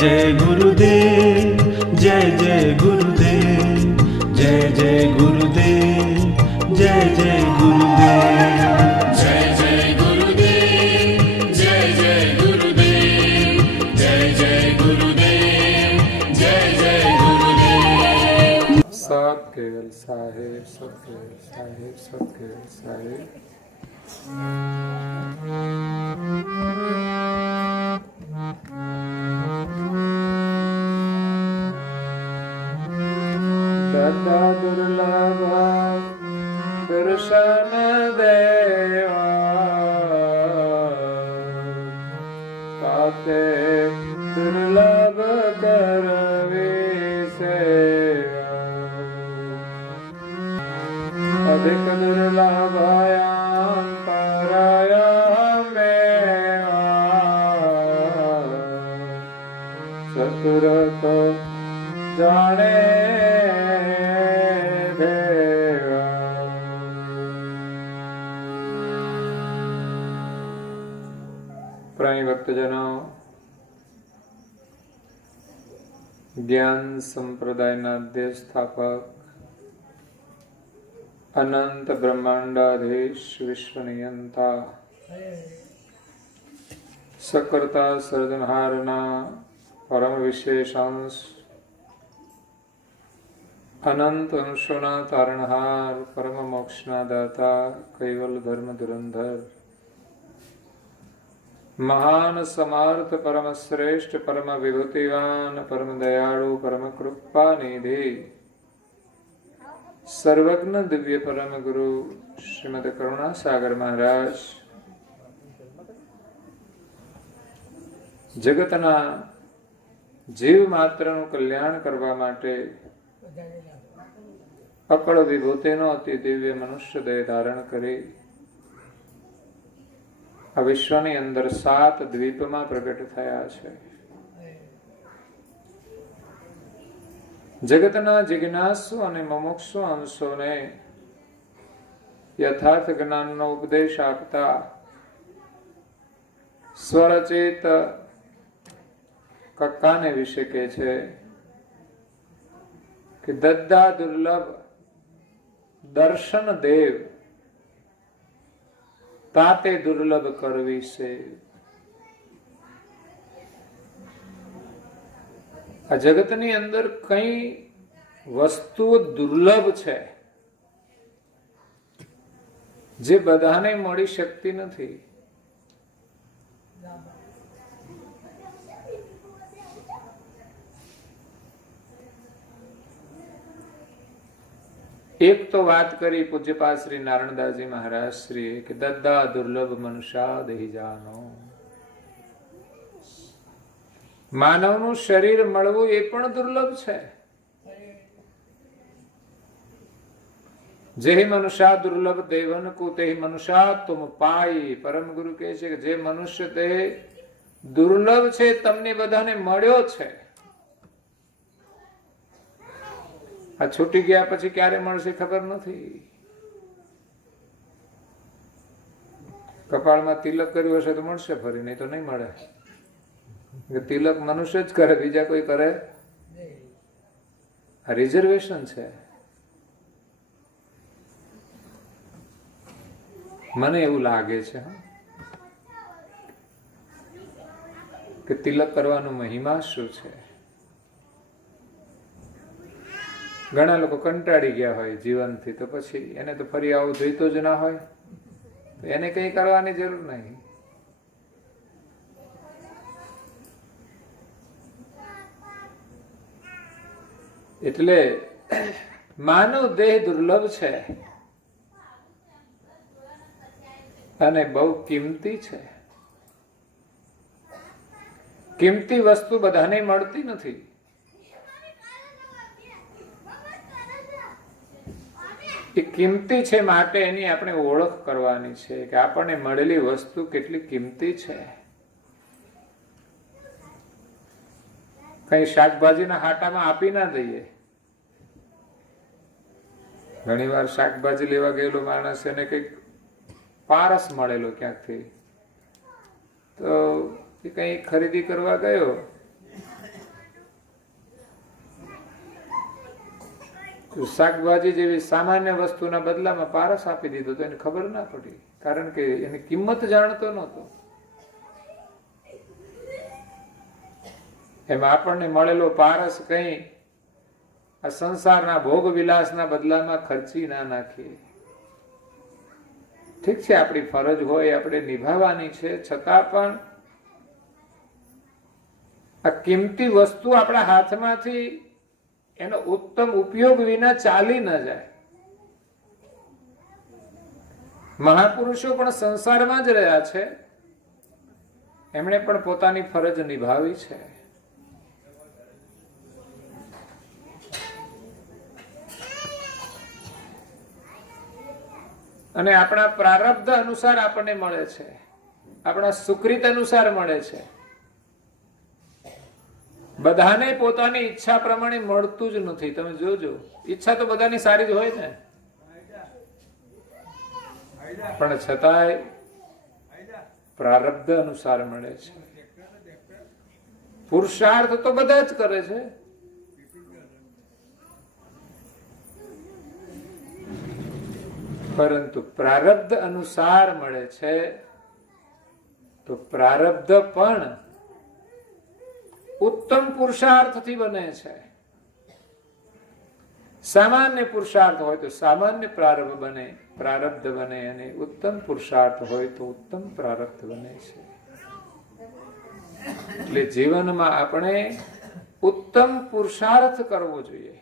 जय गुरुदेव, जय जय गुरुदेव, जय जय गुरुदेव, जय जय गुरुदेव, जय जय गुरुदेव, जय जय गुरुदेव, जय जय गुरुदेव, जय जय गुरुदेव। सब केवल साहेब, सब केवल साहेब, सब केवल साहेब। दादा दुर्लभ दर्शन देवा, ताते दुर्लभ करवी सेवा। अधिक दुर्लभयां परायां मेवा, चतुर तो जाने देवा। प्राणी भक्तजनों, ज्ञान संप्रदायના દેશ સ્થાપક अनंत ब्रह्मांडाधीश विश्व नियंता सकर्ता सर्जनहारना परम विशेषांश अनंत अंशोना तारणहार परम मोक्षना दाता कैवल धर्म धुरंधर महान समर्थ परम श्रेष्ठ परम विभूतिवान परम दयाळु परम कृपा निधि सर्वज्ञ दिव्य परम गुरु श्रीमद करुणा सागर महाराज जगतना जीव मात्रનું કલ્યાણ કરવા માટે અકળ વિભૂતિનો અતિ દિવ્ય મનુષ્ય દેહ ધારણ કરી આ વિશ્વની અંદર 7 દ્વીપમાં પ્રગટ થયા છે। જગતના જિજ્ઞાસુ અને મુમુક્ષુ અંશોને યથાર્થ જ્ઞાનનો ઉપદેશ આપતા સ્વરચિત કક્કાને વિશે કહે છે કે દદ્દા દુર્લભ દર્શન દેવ, તાતે દુર્લભ કરવી છે। આ જગતની અંદર કઈ વસ્તુઓ દુર્લભ છે જે બધાને મળી શકતી નથી। એક તો વાત કરી પૂજ્યપાદ શ્રી નારાયણદાસજી મહારાજ શ્રી કે દદ્દા દુર્લભ મનુષ્યા દેહી જાનો, માનવનું શરીર મળવું એ પણ દુર્લભ છે। જેહી મનુષ્યા દુર્લભ દેવન કુ તેહી મનુષ્યા તુમ પાઈ। પરમ ગુરુ કહે છે કે જે મનુષ્ય દેહ દુર્લભ છે તમને બધાને મળ્યો છે। આ છૂટી ગયા પછી ક્યારે મળશે ખબર નથી। કપાળમાં તિલક કર્યું હશે તો મળશે ફરી, નહીં તો નહીં મળે। તિલક મનુષ્ય જ કરે, બીજા કોઈ કરે? આ રિઝર્વેશન છે। મને એવું લાગે છે કે તિલક કરવાનો મહિમા શું છે। ઘણા લોકો કંટાળી ગયા હોય જીવનથી, તો પછી એને તો ફરી આવું જોઈતો જ ના હોય, તો એને કઈ કરવાની જરૂર નહીં। એટલે માનવ દેહ દુર્લભ છે અને બહુ કિંમતી છે। કિંમતી વસ્તુ બધાને મળતી નથી। એ કિંમતી છે માટે એની આપણે ઓળખ કરવાની છે કે આપણને મળેલી વસ્તુ કેટલી કિંમતી છે। કઈ શાકભાજીના હાટામાં આપી ના દઈએ। ઘણી વાર શાકભાજી લેવા ગયેલો માણસ એને કઈક પારસ મળેલો ક્યાંકથી, તો એ કઈ ખરીદી કરવા ગયો તો શાકભાજી જેવી સામાન્ય વસ્તુના બદલામાં પારસ આપી દીધો તો એને ખબર ના પડી, કારણ કે એની કિંમત જાણતો નહોતો. એમાં આપણને મળેલો પારસ કઈ આ સંસારના ભોગ વિલાસના બદલામાં ખર્ચી ના નાખીએ. ઠીક છે, આપણી ફરજ હોય આપણે નિભાવવાની છે, છતાં પણ આ કિંમતી વસ્તુ આપણા હાથમાંથી એનો ઉત્તમ ઉપયોગ વિના ચાલી ન જાય. મહાપુરુષો પણ સંસારમાં જ રહ્યા છે, એમણે પણ પોતાની ફરજ નિભાવી છે. અને આપણા પ્રારબ્ધ અનુસાર આપણને મળે છે, આપણા સુકૃત અનુસાર મળે છે. બધાને પોતાની ઈચ્છા પ્રમાણે મળતું જ નથી. તમે જોજો, ઈચ્છા તો બધાની સારી જ હોય ને, પણ છતાંય પ્રારબ્ધ અનુસાર મળે છે. પુરુષાર્થ તો બધા જ કરે છે, પરંતુ પ્રારબ્ધ અનુસાર મળે છે. તો પ્રારબ્ધ પણ ઉત્તમ પુરુષાર્થથી બને છે. સામાન્ય પુરુષાર્થ હોય તો સામાન્ય પ્રારબ્ધ બને, અને ઉત્તમ પુરુષાર્થ હોય તો ઉત્તમ પ્રારબ્ધ બને છે. એટલે જીવનમાં આપણે ઉત્તમ પુરુષાર્થ કરવો જોઈએ.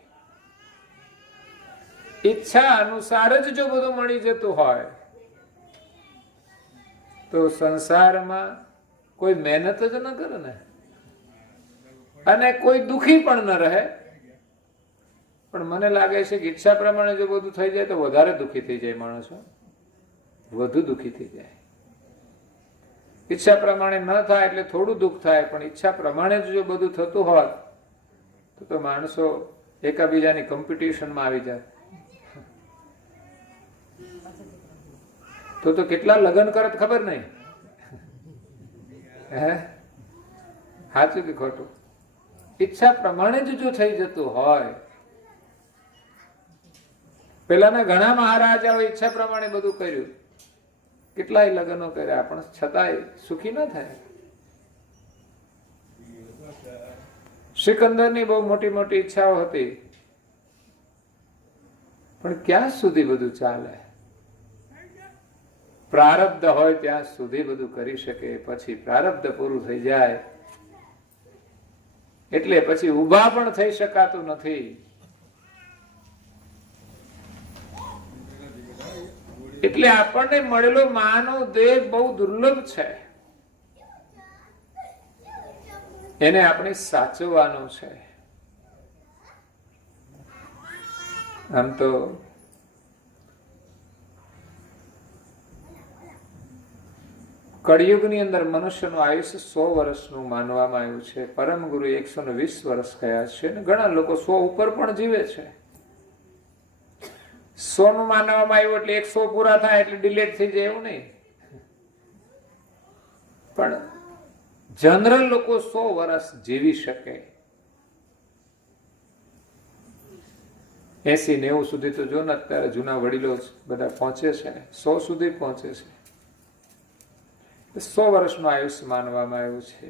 ઈચ્છા અનુસાર જ જો બધું મળી જતું હોય તો સંસારમાં કોઈ મહેનત જ ન કરે ને, અને કોઈ દુખી પણ ન રહે. પણ મને લાગે છે કે ઈચ્છા પ્રમાણે જો બધું થઈ જાય તો વધારે દુખી થઈ જાય માણસો, વધુ દુખી થઈ જાય. ઈચ્છા પ્રમાણે ન થાય એટલે થોડું દુઃખ થાય, પણ ઈચ્છા પ્રમાણે જો બધું થતું હોત તો માણસો એકાબીજાની કોમ્પિટિશનમાં આવી જાય. તો કેટલા લગ્ન કરત ખબર નહીં, હે સાચું કે ખોટું? ઈચ્છા પ્રમાણે જ જો થઈ જતું હોય. પેલાના ઘણા મહારાજાઓ ઈચ્છા પ્રમાણે બધું કર્યું, કેટલાય લગ્નો કર્યા, પણ છતાંય સુખી ન થાય. સિકંદરની બહુ મોટી મોટી ઈચ્છાઓ હતી, પણ ક્યાં સુધી બધું ચાલે? પ્રારબ્ધ હોય ત્યાં સુધી બધું કરી શકે, પછી પ્રારબ્ધ પૂરું થઈ જાય એટલે પછી ઊભા પણ થઈ શકાતું નથી. એટલે આપણને મળેલો માનવ દેહ બહુ દુર્લભ છે, એને આપણે સાચવવાનો છે. આમ તો કળિયુગની અંદર મનુષ્યનું આયુષ્ય 100 વર્ષનું માનવામાં આવ્યું છે. પરમ ગુરુ 120 વર્ષ કયા છે, અને ઘણા લોકો 100 ઉપર પણ જીવે છે. 100 નું માનવામાં આવ્યું એટલે 100 પૂરા થાય એટલે ડિલેટ થઈ જાય એવું નહીં, પણ જનરલ લોકો 100 વર્ષ જીવી શકે. 80-90 સુધી તો જો ને અત્યારે જૂના વડીલો બધા પહોંચે છે, 100 સુધી પહોંચે છે. 100 વર્ષનું આયુષ્ય માનવામાં આવ્યું છે.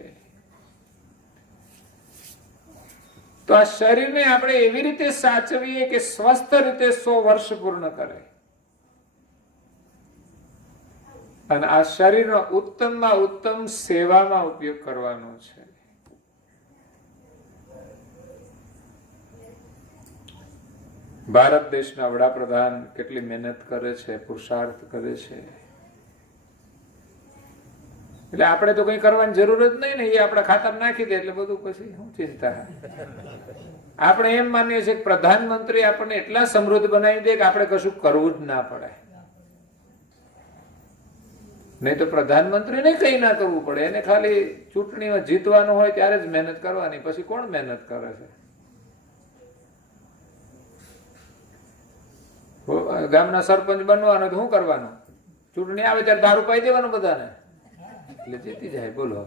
તો આ શરીરને આપણે એવી રીતે સાચવીએ કે સ્વસ્થ રીતે 100 વર્ષ પૂર્ણ કરે, અને આ શરીરનો ઉત્તમમાં ઉત્તમ સેવામાં ઉપયોગ કરવાનો છે. ભારત દેશના વડાપ્રધાન કેટલી મહેનત કરે છે, પુરુષાર્થ કરે છે. એટલે આપણે તો કઈ કરવાની જરૂર જ નહીં ને, એ આપણા ખાતામાં નાખી દે એટલે બધું, પછી શું ચિંતા? આપણે એમ માનીએ છીએ કે પ્રધાનમંત્રી આપણને એટલા સમૃદ્ધ બનાવી દે કે આપણે કશું કરવું જ ના પડે. નહીં તો પ્રધાનમંત્રીને કઈ ના કરવું પડે, એને ખાલી ચૂંટણીમાં જીતવાનું હોય ત્યારે જ મહેનત કરવાની, પછી કોણ મહેનત કરે છે? ગામના સરપંચ બનવાનું તો શું કરવાનું? ચૂંટણી આવે ત્યારે દારૂ પાઈ દેવાનું બધાને, એટલે જીતી જાય. બોલો,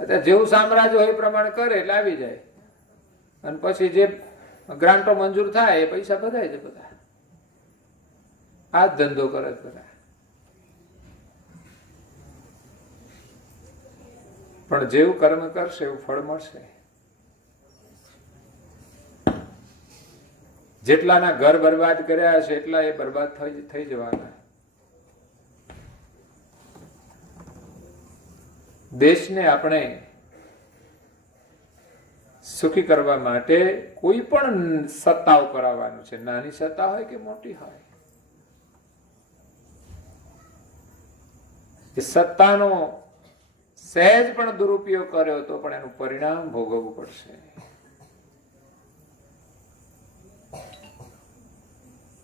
અત્યારે જેવું સામ્રાજ્ય હોય એ પ્રમાણે કરે એટલે આવી જાય. અને પછી જે ગ્રાન્ટો મંજૂર થાય એ પૈસા ભરાય છે બધા. આ જ ધંધો કરે છે બધા. પણ જેવું કર્મ કરશે એવું ફળ મળશે. જેટલાના ઘર બરબાદ કર્યા છે એટલા એ બરબાદ થઈ જવાના. દેશને આપણે સુખી કરવા માટે કોઈ પણ સત્તા ઉપર આવવાનું છે, નાની સત્તા હોય કે મોટી હોય. એ સત્તાનો સહેજ પણ દુરુપયોગ કર્યો તો પણ એનું પરિણામ ભોગવવું પડશે.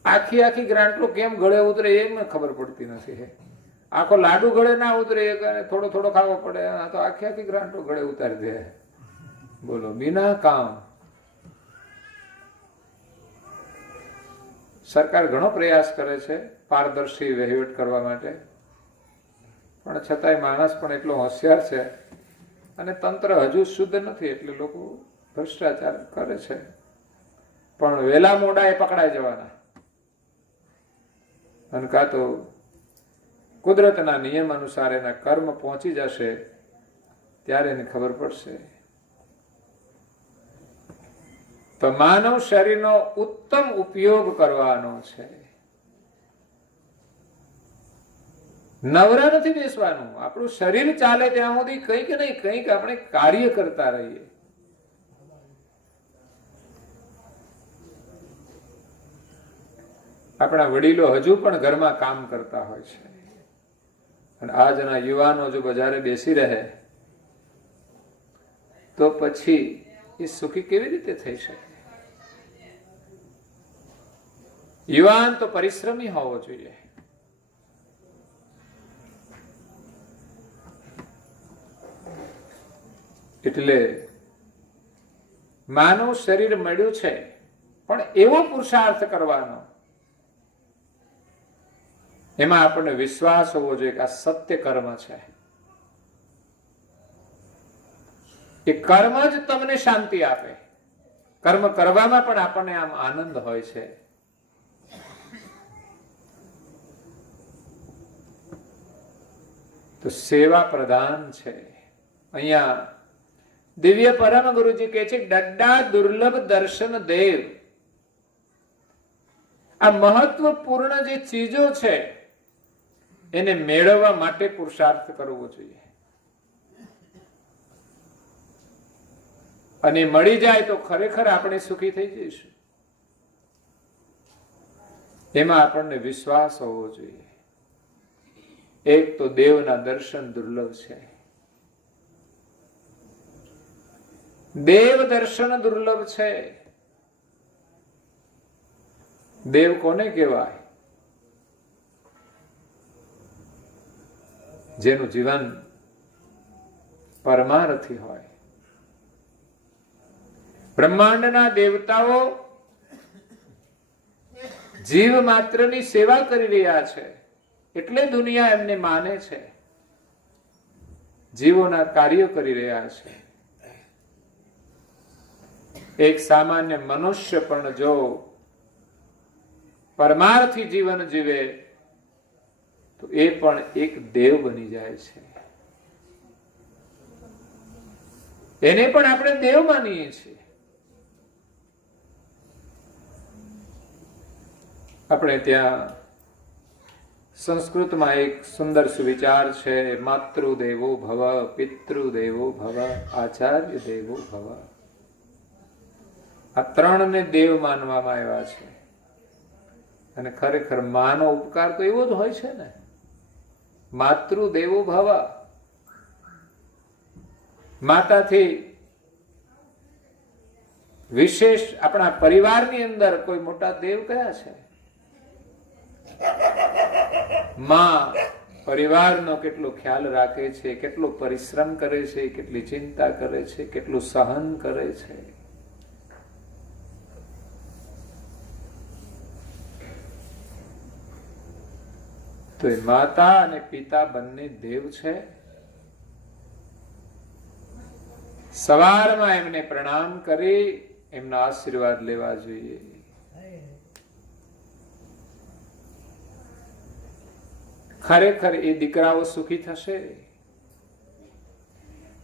આખી ગ્રાન્ટો કેમ ગળે ઉતરે એ મને ખબર પડતી નથી. આખો લાડુ ગળે ના ઉતરે, થોડો થોડો ખાવો પડે. આ તો આખી ગ્રાન્ટો ગળે ઉતારી દે. બોલો, બિના કામ. સરકાર ઘણો પ્રયાસ કરે છે પારદર્શી વહીવટ કરવા માટે, પણ છતાંય માણસ પણ એટલો હોશિયાર છે અને તંત્ર હજુ શુદ્ધ નથી, એટલે લોકો ભ્રષ્ટાચાર કરે છે. પણ વેલા મોડા એ પકડાઈ જવાના, અને કાં તો કુદરતના નિયમ અનુસાર એના કર્મ પહોંચી જશે ત્યારે એને ખબર પડશે. તો માનવ શરીરનો ઉત્તમ ઉપયોગ કરવાનો છે. નવરા નથી બેસવાનું. આપણું શરીર ચાલે ત્યાં સુધી કંઈક નહીં કંઈક આપણે કાર્ય કરતા રહીએ. આપણા વડીલો હજુ પણ ઘરમાં કામ કરતા હોય છે, અને આજના યુવાનો જો બજારે બેસી રહે તો પછી એ સુખી કેવી રીતે થઈ શકે? યુવાન તો પરિશ્રમી હોવો જોઈએ. એટલે માનવ શરીર મળ્યું છે, પણ એવો પુરુષાર્થ કરવાનો એમાં આપણને વિશ્વાસ હોવો જોઈએ કે આ સત્ય કર્મ છે. એ કર્મ જ તમને શાંતિ આપે. કર્મ કરવામાં પણ આપણને આમ આનંદ હોય છે. તો સેવા પ્રધાન છે. અહીંયા દિવ્ય પરમ ગુરુજી કહે છે, ડડ્ડા દુર્લભ દર્શન દેવ. આ મહત્વપૂર્ણ જે ચીજો છે એને મેળવવા માટે પુરુષાર્થ કરવો જોઈએ, અને મળી જાય તો ખરેખર આપણે સુખી થઈ જઈશું. એમાં આપણને વિશ્વાસ હોવો જોઈએ. એક તો દેવના દર્શન દુર્લભ છે. દેવ દર્શન દુર્લભ છે. દેવ કોને કહેવાય? જેનું જીવન પરમાર્થી હોય. બ્રહ્માંડના દેવતાઓ જીવ માત્રની સેવા કરી રહ્યા છે, એટલે દુનિયા એમને માને છે. જીવોના કાર્યો કરી રહ્યા છે. એક સામાન્ય મનુષ્ય પણ જો પરમાર્થી જીવન જીવે તો એ પણ એક દેવ બની જાય છે. એને પણ આપણે દેવ માનીએ છીએ. આપણે ત્યાં સંસ્કૃતમાં એક સુંદર સુવિચાર છે, માતૃદેવો ભવ, પિતૃદેવો ભવ, આચાર્ય દેવો ભવ. આ ત્રણને દેવ માનવામાં આવ્યા છે. અને ખરેખર માનો ઉપકાર તો એવો જ હોય છે ને. માતૃદેવો ભવ. માતાથી વિશેષ આપણા પરિવારની અંદર કોઈ મોટા દેવ કયા છે? માં પરિવારનો કેટલો ખ્યાલ રાખે છે, કેટલો પરિશ્રમ કરે છે, કેટલી ચિંતા કરે છે, કેટલું સહન કરે છે. તો એ માતા અને પિતા બંને દેવ છે. સવારમાં એમને પ્રણામ કરી એમના આશીર્વાદ લેવા જોઈએ. ખરેખર એ દીકરાઓ સુખી થશે.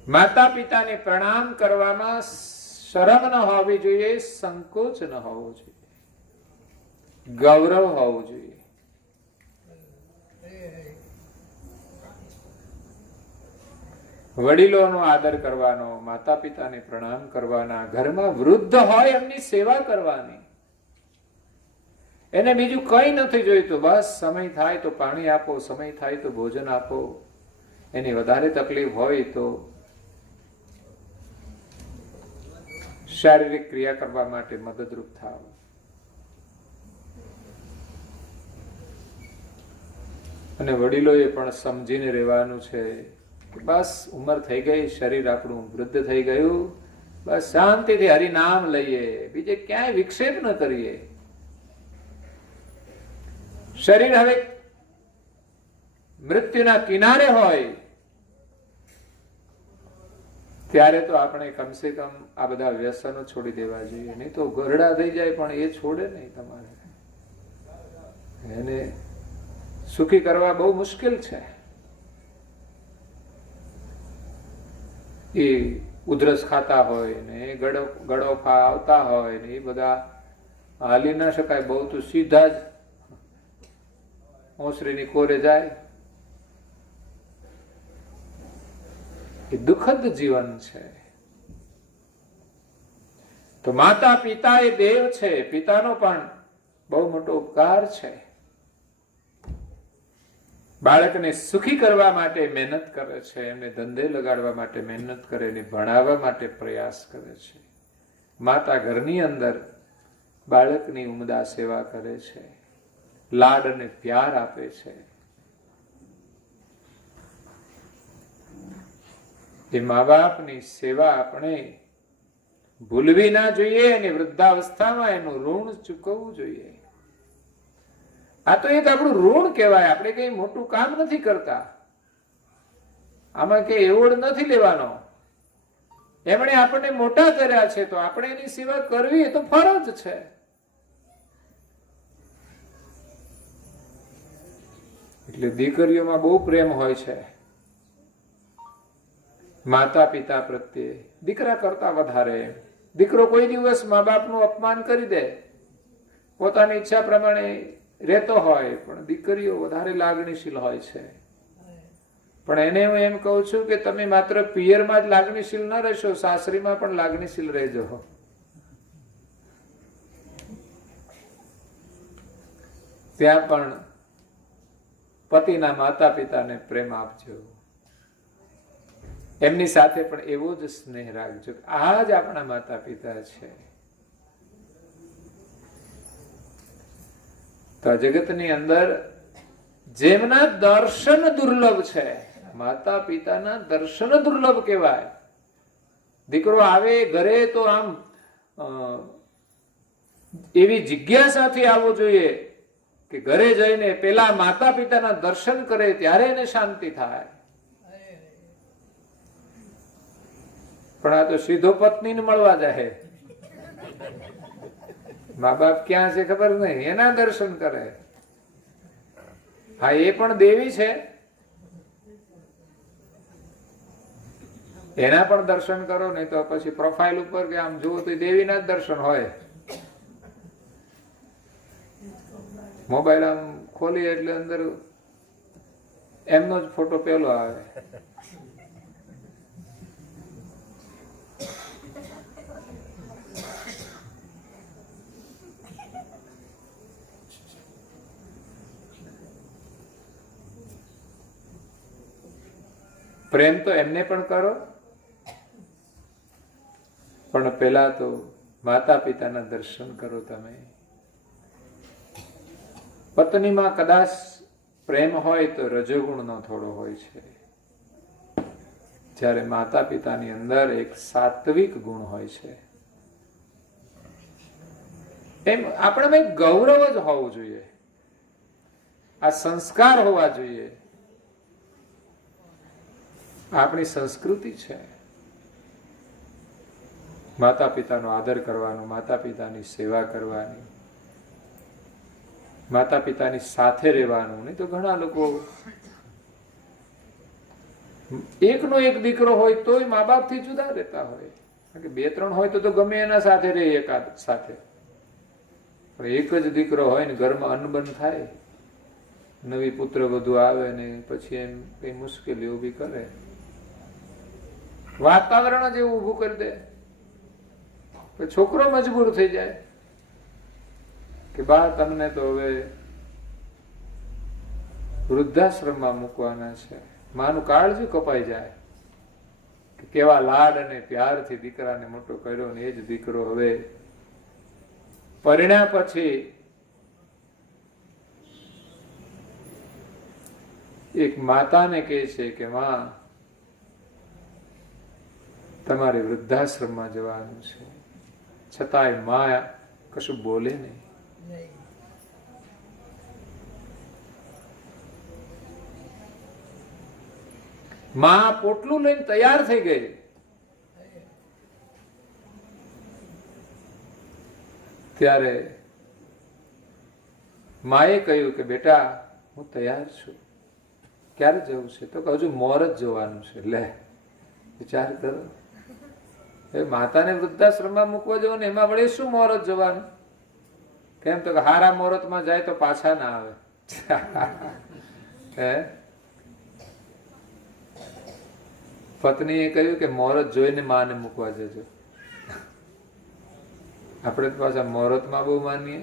માતા પિતાને પ્રણામ કરવામાં શરમ ન હોવી જોઈએ, સંકોચ ન હોવો જોઈએ, ગૌરવ હોવું જોઈએ. વડીલોનો આદર કરવાનો, માતા પિતાને પ્રણામ કરવાના, ઘરમાં વૃદ્ધ હોય એમની સેવા કરવાની. એને બીજું કઈ નથી જોઈતું, બસ સમય થાય તો પાણી આપો, સમય થાય તો ભોજન આપો, એની વધારે તકલીફ હોય તો શારીરિક ક્રિયા કરવા માટે મદદરૂપ થાવ. અને વડીલોએ પણ સમજીને રહેવાનું છે કે બસ ઉંમર થઈ ગઈ, શરીર આપણું વૃદ્ધ થઈ ગયું, બસ શાંતિથી હરિનામ લઈએ, બીજે ક્યાંય વિક્ષેપ ન કરીએ. શરીર હવે મૃત્યુના કિનારે હોય ત્યારે તો આપણે કમસે કમ આ બધા વ્યસનો છોડી દેવા જોઈએ. નહીં તો ગરડા થઈ જાય પણ એ છોડે નહીં. તમારે એને સુખી કરવા બહુ મુશ્કેલ છે. એ ઉધરસ ખાતા હોય ને ગળોફા આવતા હોય ને એ બધા હાલી ના શકાય. બહુ તો સીધા જ ઓસરીની કોરે જાય. એ દુઃખદ જીવન છે. તો માતા પિતા એ દેવ છે. પિતાનો પણ બહુ મોટો ઉપકાર છે. બાળકને સુખી કરવા માટે મહેનત કરે છે, એમને ધંધે લગાડવા માટે મહેનત કરે, એને ભણાવવા માટે પ્રયાસ કરે છે. માતા ઘરની અંદર બાળકની ઉમદા સેવા કરે છે, લાડ અને પ્યાર આપે છે. એ મા બાપની સેવા આપણે ભૂલવી ના જોઈએ અને વૃદ્ધાવસ્થામાં એનું ઋણ ચૂકવવું જોઈએ. આ તો એક આપણું ઋણ કહેવાય. આપણે કઈ મોટું કામ નથી કરતા, આમાં કઈ એવોર્ડ નથી લેવાનો. એમણે આપણને મોટા કર્યા છે તો આપણે એની સેવા કરવી એ તો ફરજ છે. એટલે દીકરીઓમાં બહુ પ્રેમ હોય છે માતા પિતા પ્રત્યે, દીકરા કરતા વધારે. દીકરો કોઈ દિવસ મા બાપનું અપમાન કરી દે, પોતાની ઈચ્છા પ્રમાણે રહેતો હોય, પણ દીકરીઓ વધારે લાગણીશીલ હોય છે. પણ એને હું એમ કહું છું કે તમે માત્ર પિયરમાં જ લાગણીશીલ ન રહેશો, સાસરીમાં પણ લાગણીશીલ રહેજો. ત્યાં પણ પતિના માતા પિતાને પ્રેમ આપજો, એમની સાથે પણ એવો જ સ્નેહ રાખજો. આ જ આપણા માતા પિતા છે. તો જગતની અંદર જેમના દર્શન દુર્લભ છે, માતા પિતાના દર્શન દુર્લભ કહેવાય. દીકરો આવે ઘરે તો આમ એવી જિજ્ઞાસાથી આવવો જોઈએ કે ઘરે જઈને પેલા માતા પિતાના દર્શન કરે ત્યારે એને શાંતિ થાય. પણ આ તો સીધો પત્નીને મળવા જાય, મા બાપ ક્યાં છે ખબર નહીં, એના દર્શન કરે. હા, એ પણ દેવી છે, એના પણ દર્શન કરો. નહીં તો પછી પ્રોફાઇલ ઉપર કે આમ જુઓ તો દેવીના જ દર્શન હોય. મોબાઈલ આમ ખોલી એટલે અંદર એમનો જ ફોટો પેલો આવે. પ્રેમ તો એમને પણ કરો, પણ પેલા તો માતા પિતાના દર્શન કરો. તમે પત્નીમાં કદાચ પ્રેમ હોય તો રજોગુણનો થોડો હોય છે, જ્યારે માતા પિતાની અંદર એક સાત્વિક ગુણ હોય છે. એમ આપણામાં એક ગૌરવ જ હોવું જોઈએ, આ સંસ્કાર હોવા જોઈએ. આપણી સંસ્કૃતિ છે. માતા પિતાનો આદર કરવાનો, માતા પિતાની સેવા કરવાની, માતા પિતાની સાથે રહેવાનું. નહીં તો ઘણા લોકો એકનો એક દીકરો હોય તોય મા બાપ થી જુદા રહેતા હોય. કારણ કે 2-3 હોય તો ગમે એના સાથે રહે એકાદ સાથે. એક જ દીકરો હોય ને ઘરમાં અનબન થાય, નવી પુત્ર વધુ આવે ને પછી એમ કઈ મુશ્કેલી ઉભી કરે, વાતાવરણ જ એવું ઉભું કરી દે, છોકરો મજબૂર થઈ જાય કે બા તમને તો હવે વૃદ્ધાશ્રમમાં મૂકવાના છે. માનું કાળજી કપાઈ જાય કે કેવા લાડ અને પ્યારથી દીકરાને મોટો કર્યો ને એ જ દીકરો હવે પરિણા પછી એક માતાને કહે છે કે માં તમારે વૃદ્ધાશ્રમમાં જવાનું છે. છતાંય માં કશું બોલે નહીં. માં પોટલું લઈને તૈયાર થઈ ગઈ. ત્યારે માએ કહ્યું કે બેટા હું તૈયાર છું, ક્યારે જવું છે? તો હજુ મોર જ જોવાનું છે. લે વિચાર કરો, એ માતાને વૃદ્ધાશ્રમમાં મૂકવા જવું ને એમાં વળે શું મોર જ જોવાનું? કેમ તો હારા મોરતમાં જાય તો પાછા ના આવે. હે પત્નીએ કહ્યું કે મોરત જોઈને માને મૂકવા જજો. આપણે તો પાછા મોરતમાં બહુ માનીએ.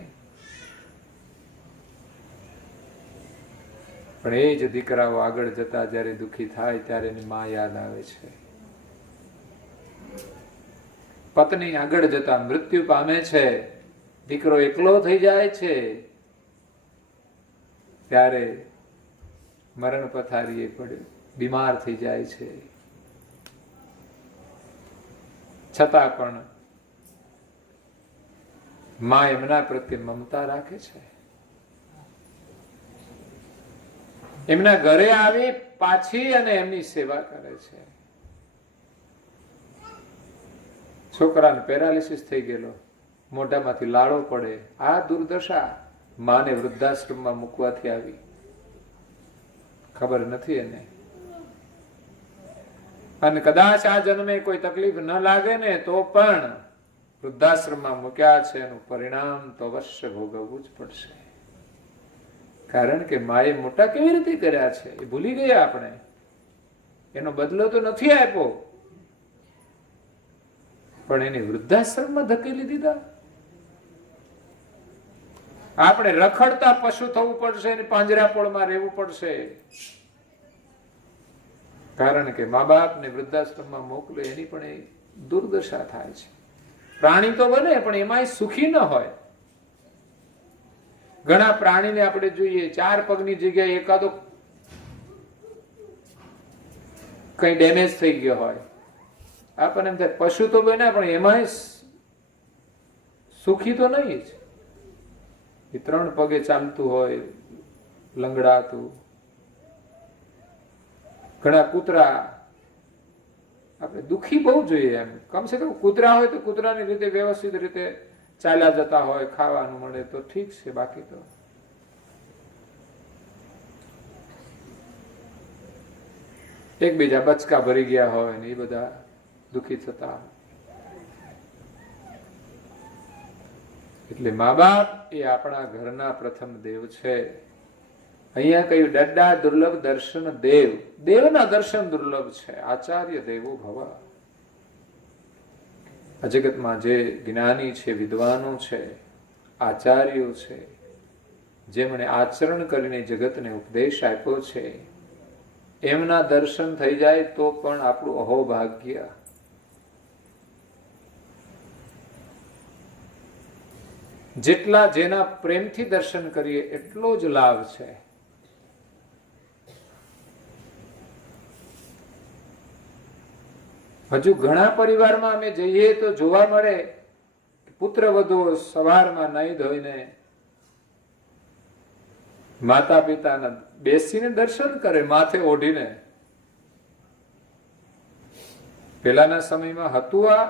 પણ એ જ દીકરાઓ આગળ જતા જયારે દુઃખી થાય ત્યારે એની માં યાદ આવે છે. પત્ની આગળ જતા મૃત્યુ પામે છે, દીકરો એકલો થઈ જાય છે, ત્યારે મરણ પથારીએ પડ્યો, બીમાર થઈ જાય છે. છતાં પણ માં એમના પ્રત્યે મમતા રાખે છે. એમના ઘરે આવી પાછી અને એમની સેવા કરે છે. છોકરાને પેરાલિસિસ થઈ ગયેલો, મોઢામાંથી લાળો પડે, આ દુર્દશા માને વૃદ્ધાશ્રમમાં મૂકવાથી આવી. ખબર નથી એને. અને કદાચ આ જન્મે કોઈ તકલીફ ન લાગે ને તો પણ વૃદ્ધાશ્રમમાં મૂક્યા છે એનું પરિણામ તો અવશ્ય ભોગવવું જ પડશે. કારણ કે માએ મોટા કેવી રીતે કર્યા છે એ ભૂલી ગયા આપણે. એનો બદલો તો નથી આપ્યો, પણ એને વૃદ્ધાશ્રમમાં ધકેલી દીધા. આપણે રખડતા પશુ થવું પડશે અને પાંજરાપોળમાં રહેવું પડશે. કારણ કે મા બાપને વૃદ્ધાશ્રમમાં મોકલે એની પણ એ દુર્દશા થાય છે. પ્રાણી તો બને પણ એમાં સુખી ન હોય. ઘણા પ્રાણીને આપણે જોઈએ 4 પગની જગ્યાએ એકાદો કઈ ડેમેજ થઈ ગયો હોય, આપણને એમ થાય પશુ તો બન્યા પણ એમાં સુખી તો નહીં જ. એ 3 પગે ચાલતું હોય, લંગડાતું. ઘણા કૂતરા આપણે દુખી બહુ જોઈએ. એમ કમસે કમ કૂતરા હોય તો કૂતરાની રીતે વ્યવસ્થિત રીતે ચાલ્યા જતા હોય, ખાવાનું મળે તો ઠીક છે. બાકી તો એકબીજા બચકા ભરી ગયા હોય ને એ બધા દુખી થતા. એટલે મા બાપ એ આપણા ઘરના પ્રથમ દેવ છે. અહીંયા કહ્યું ડડ્ડા દુર્લભ દર્શન દેવ. દેવના દર્શન દુર્લભ છે. આચાર્ય દેવો ભવ. આ જગતમાં જે જ્ઞાની છે, વિદ્વાનો છે, આચાર્યો છે, જેમણે આચરણ કરીને જગતને ઉપદેશ આપ્યો છે, એમના દર્શન થઈ જાય તો પણ આપણું અહોભાગ્ય. જેટલા જેના પ્રેમથી દર્શન કરીએ એટલો જ લાભ છે. હજુ ઘણા પરિવારમાં અમે જઈએ તો જોવા મળે પુત્ર વધુઓ સવારમાં નહીં ધોઈને માતા પિતાના બેસીને દર્શન કરે, માથે ઓઢીને. પેલાના સમયમાં હતું આ.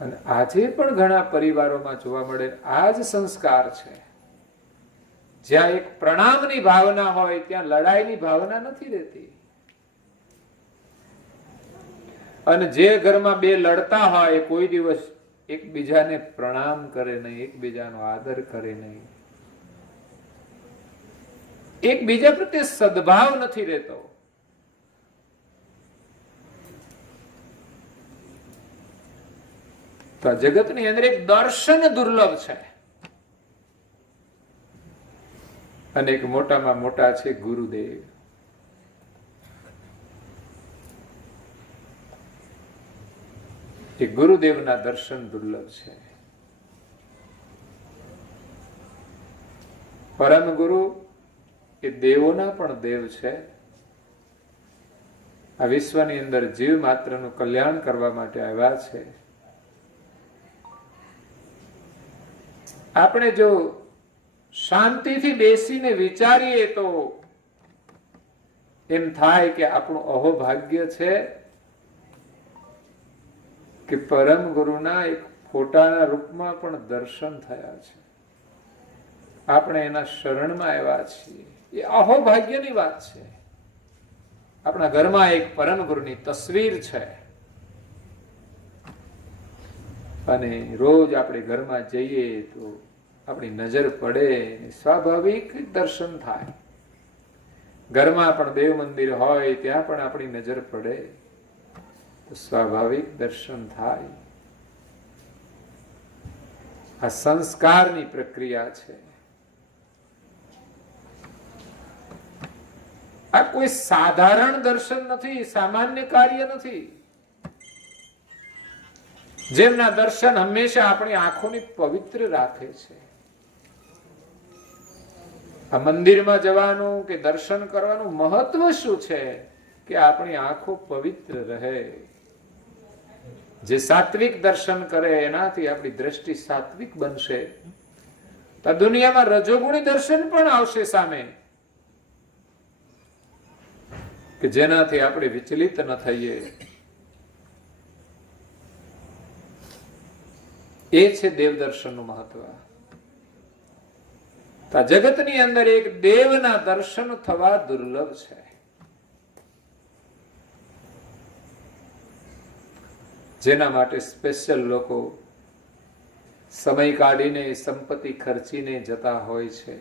અને આજે પણ ઘણા પરિવારોમાં જોવા મળે આ જ સંસ્કાર છે. જ્યાં એક પ્રણામની ભાવના હોય ત્યાં લડાઈની ભાવના નથી રહેતી. અને જે ઘરમાં બે લડતા હોય કોઈ દિવસ એકબીજાને પ્રણામ કરે નહીં, એકબીજાનો આદર કરે નહીં, એકબીજા પ્રત્યે સદભાવ નથી રહેતો. તો આ જગતની અંદર એક દર્શન દુર્લભ છે અને એક મોટામાં મોટા છે ગુરુદેવ. એ ગુરુદેવના દર્શન દુર્લભ છે. પરમ ગુરુ એ દેવોના પણ દેવ છે. આ વિશ્વની અંદર જીવ માત્રનું કલ્યાણ કરવા માટે આવ્યા છે. આપણે જો શાંતિથી બેસીને વિચારીએ તો એમ થાય કે આપણું અહોભાગ્ય છે કે પરમ ગુરુના એક ફોટાના રૂપમાં પણ દર્શન થયા છે. આપણે એના શરણમાં આવ્યા છીએ. એ અહોભાગ્યની વાત છે. આપણા ઘરમાં એક પરમ ગુરુની તસવીર છે અને રોજ આપણે ઘરમાં જઈએ તો આપણી નજર પડે, સ્વાભાવિક દર્શન થાય. ઘરમાં પણ દેવ મંદિર હોય ત્યાં પણ આપણી નજર પડે તો સ્વાભાવિક દર્શન થાય. આ સંસ્કારની પ્રક્રિયા છે. આ કોઈ સાધારણ દર્શન નથી, સામાન્ય કાર્ય નથી. જેમના દર્શન હંમેશા આપણી આંખોને પવિત્ર રાખે છે. આ મંદિરમાં જવાનું કે દર્શન કરવાનું મહત્વ શું છે કે આપણી આંખો પવિત્ર રહે. જે સાત્વિક દર્શન કરે એનાથી આપણી દ્રષ્ટિ સાત્વિક બનશે. તો દુનિયામાં રજોગુણી દર્શન પણ આવશે સામે કે જેનાથી આપણે વિચલિત ન થઈએ. એ છે દેવદર્શનનું મહત્વ. આ જગતની અંદર એક દેવના દર્શન થવા દુર્લભ છે. જેના માટે સ્પેશિયલ લોકો સમય કાઢીને સંપત્તિ ખર્ચીને જતા હોય છે.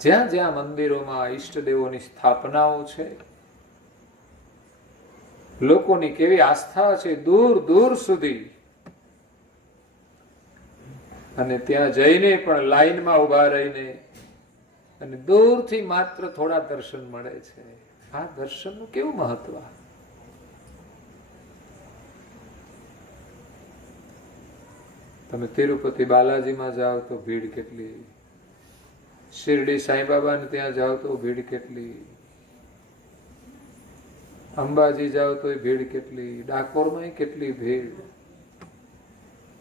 જ્યાં જ્યાં મંદિરોમાં ઈષ્ટદેવોની સ્થાપનાઓ છે, લોકોની કેવી આસ્થા છે દૂર દૂર સુધી, અને ત્યાં જઈને પણ લાઈનમાં ઉભા રહીને અને દૂરથી માત્ર થોડા દર્શન મળે છે. આ દર્શનનું કેવું મહત્વ! તમે તિરુપતિ બાલાજીમાં જાઓ તો ભીડ કેટલી, શિરડી સાંઈબાબાને ત્યાં જાઓ તો ભીડ કેટલી, અંબાજી જાઓ તો ભીડ કેટલી, ડાકોરમાં કેટલી ભીડ.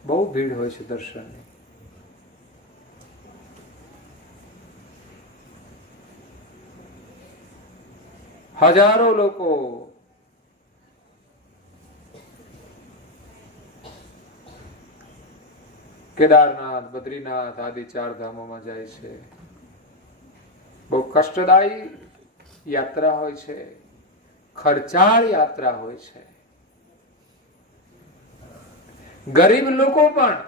બહુ ભીડ હોય છે દર્શનની. હજારો લોકો કેદારનાથ, બદ્રીનાથ આદિ 4 ધામોમાં જાય છે. બહુ કષ્ટદાયી યાત્રા હોય છે, ખર્ચાળ યાત્રા હોય છે. ગરીબ લોકો પણ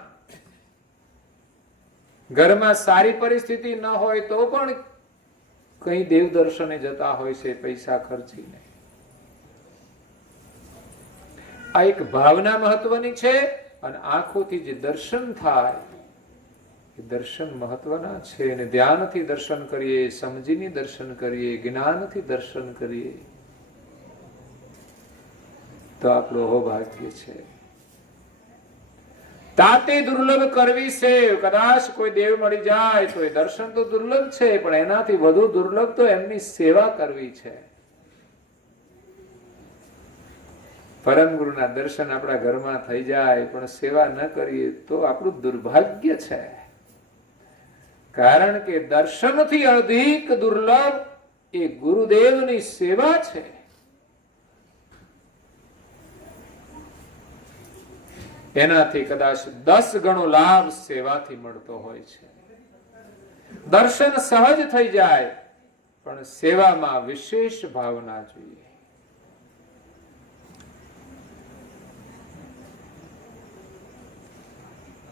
ઘરમાં સારી પરિસ્થિતિ ન હોય તો પણ કઈ દેવ દર્શને જતા હોય છે પૈસા ખર્ચીને. આ એક ભાવના મહત્વની છે. અને આંખોથી જે દર્શન થાય એ દર્શન મહત્વના છે. અને ધ્યાનથી દર્શન કરીએ, સમજીને દર્શન કરીએ, જ્ઞાનથી દર્શન કરીએ તો આપણું અહોભાગ્ય છે. તાતે દુર્લભ કરવી છે. કદાચ કોઈ દેવ મળી જાય તો એ દર્શન તો દુર્લભ છે, પણ એનાથી વધુ દુર્લભ તો એમની સેવા કરવી છે. પરમ ગુરુના દર્શન આપણા ઘરમાં થઈ જાય પણ સેવા ન કરીએ તો આપણું દુર્ભાગ્ય છે. કારણ કે દર્શનથી અધિક દુર્લભ એ ગુરુદેવની સેવા છે. એનાથી કદાચ 10 ગણો લાભ સેવાથી મળતો હોય છે. દર્શન સહજ થઈ જાય, પણ સેવામાં વિશેષ ભાવના જોઈએ.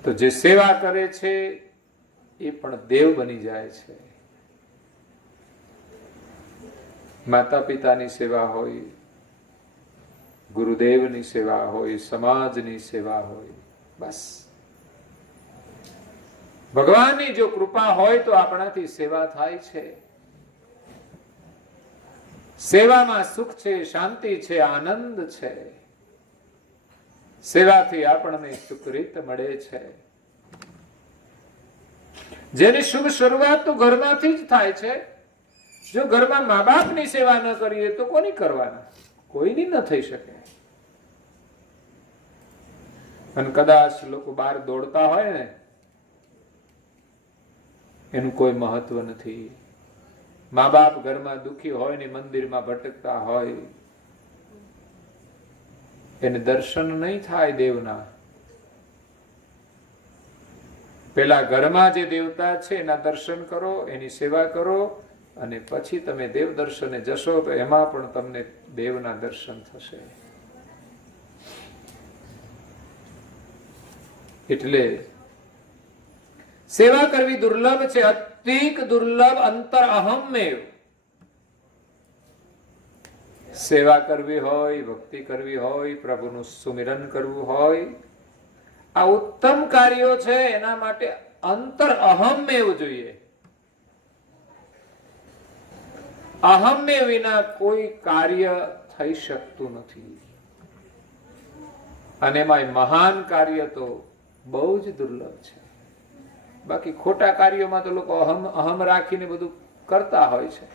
તો જે સેવા કરે છે એ પણ દેવ બની જાય છે. માતા પિતાની સેવા હોય, ગુરુદેવની સેવા હોય, સમાજની સેવા હોય, બસ ભગવાનની જો કૃપા હોય તો આપણાથી સેવા થાય છે. સેવામાં સુખ છે, શાંતિ છે, આનંદ છે. સેવાથી આપણને સુકૃત મળે છે. જેની શુભ શરૂઆત તો ઘરમાંથી જ થાય છે. જો ઘરમાં મા બાપની સેવા ન કરીએ તો કોની કરવાના? કોઈની ન થઈ શકે. અને કદાચ લોકો બહાર દોડતા હોય ને, એનું કોઈ મહત્વ નથી. મા બાપ ઘરમાં દુખી હોય ને મંદિરમાં ભટકતા હોય, એને દર્શન નહીં થાય દેવના. પેલા ઘરમાં જે દેવતા છે એના દર્શન કરો, એની સેવા કરો, અને પછી તમે દેવ દર્શને જશો તો એમાં પણ તમને દેવના દર્શન થશે. એટલે સેવા કરવી દુર્લભ છે, અતિક દુર્લભ. અંતર અહમેવ. સેવા કરવી હોય, ભક્તિ કરવી હોય, પ્રભુનું સુમિરન કરવું હોય, આ ઉત્તમ કાર્યો છે. એના માટે અંતર અહમેવ જોઈએ. અહમે વિના કોઈ કાર્ય થઈ શકતું નથી. અને એમાં મહાન કાર્ય તો બહુ જ દુર્લભ છે. બાકી ખોટા કાર્યોમાં તો લોકો અહમ રાખીને બધું કરતા હોય છે.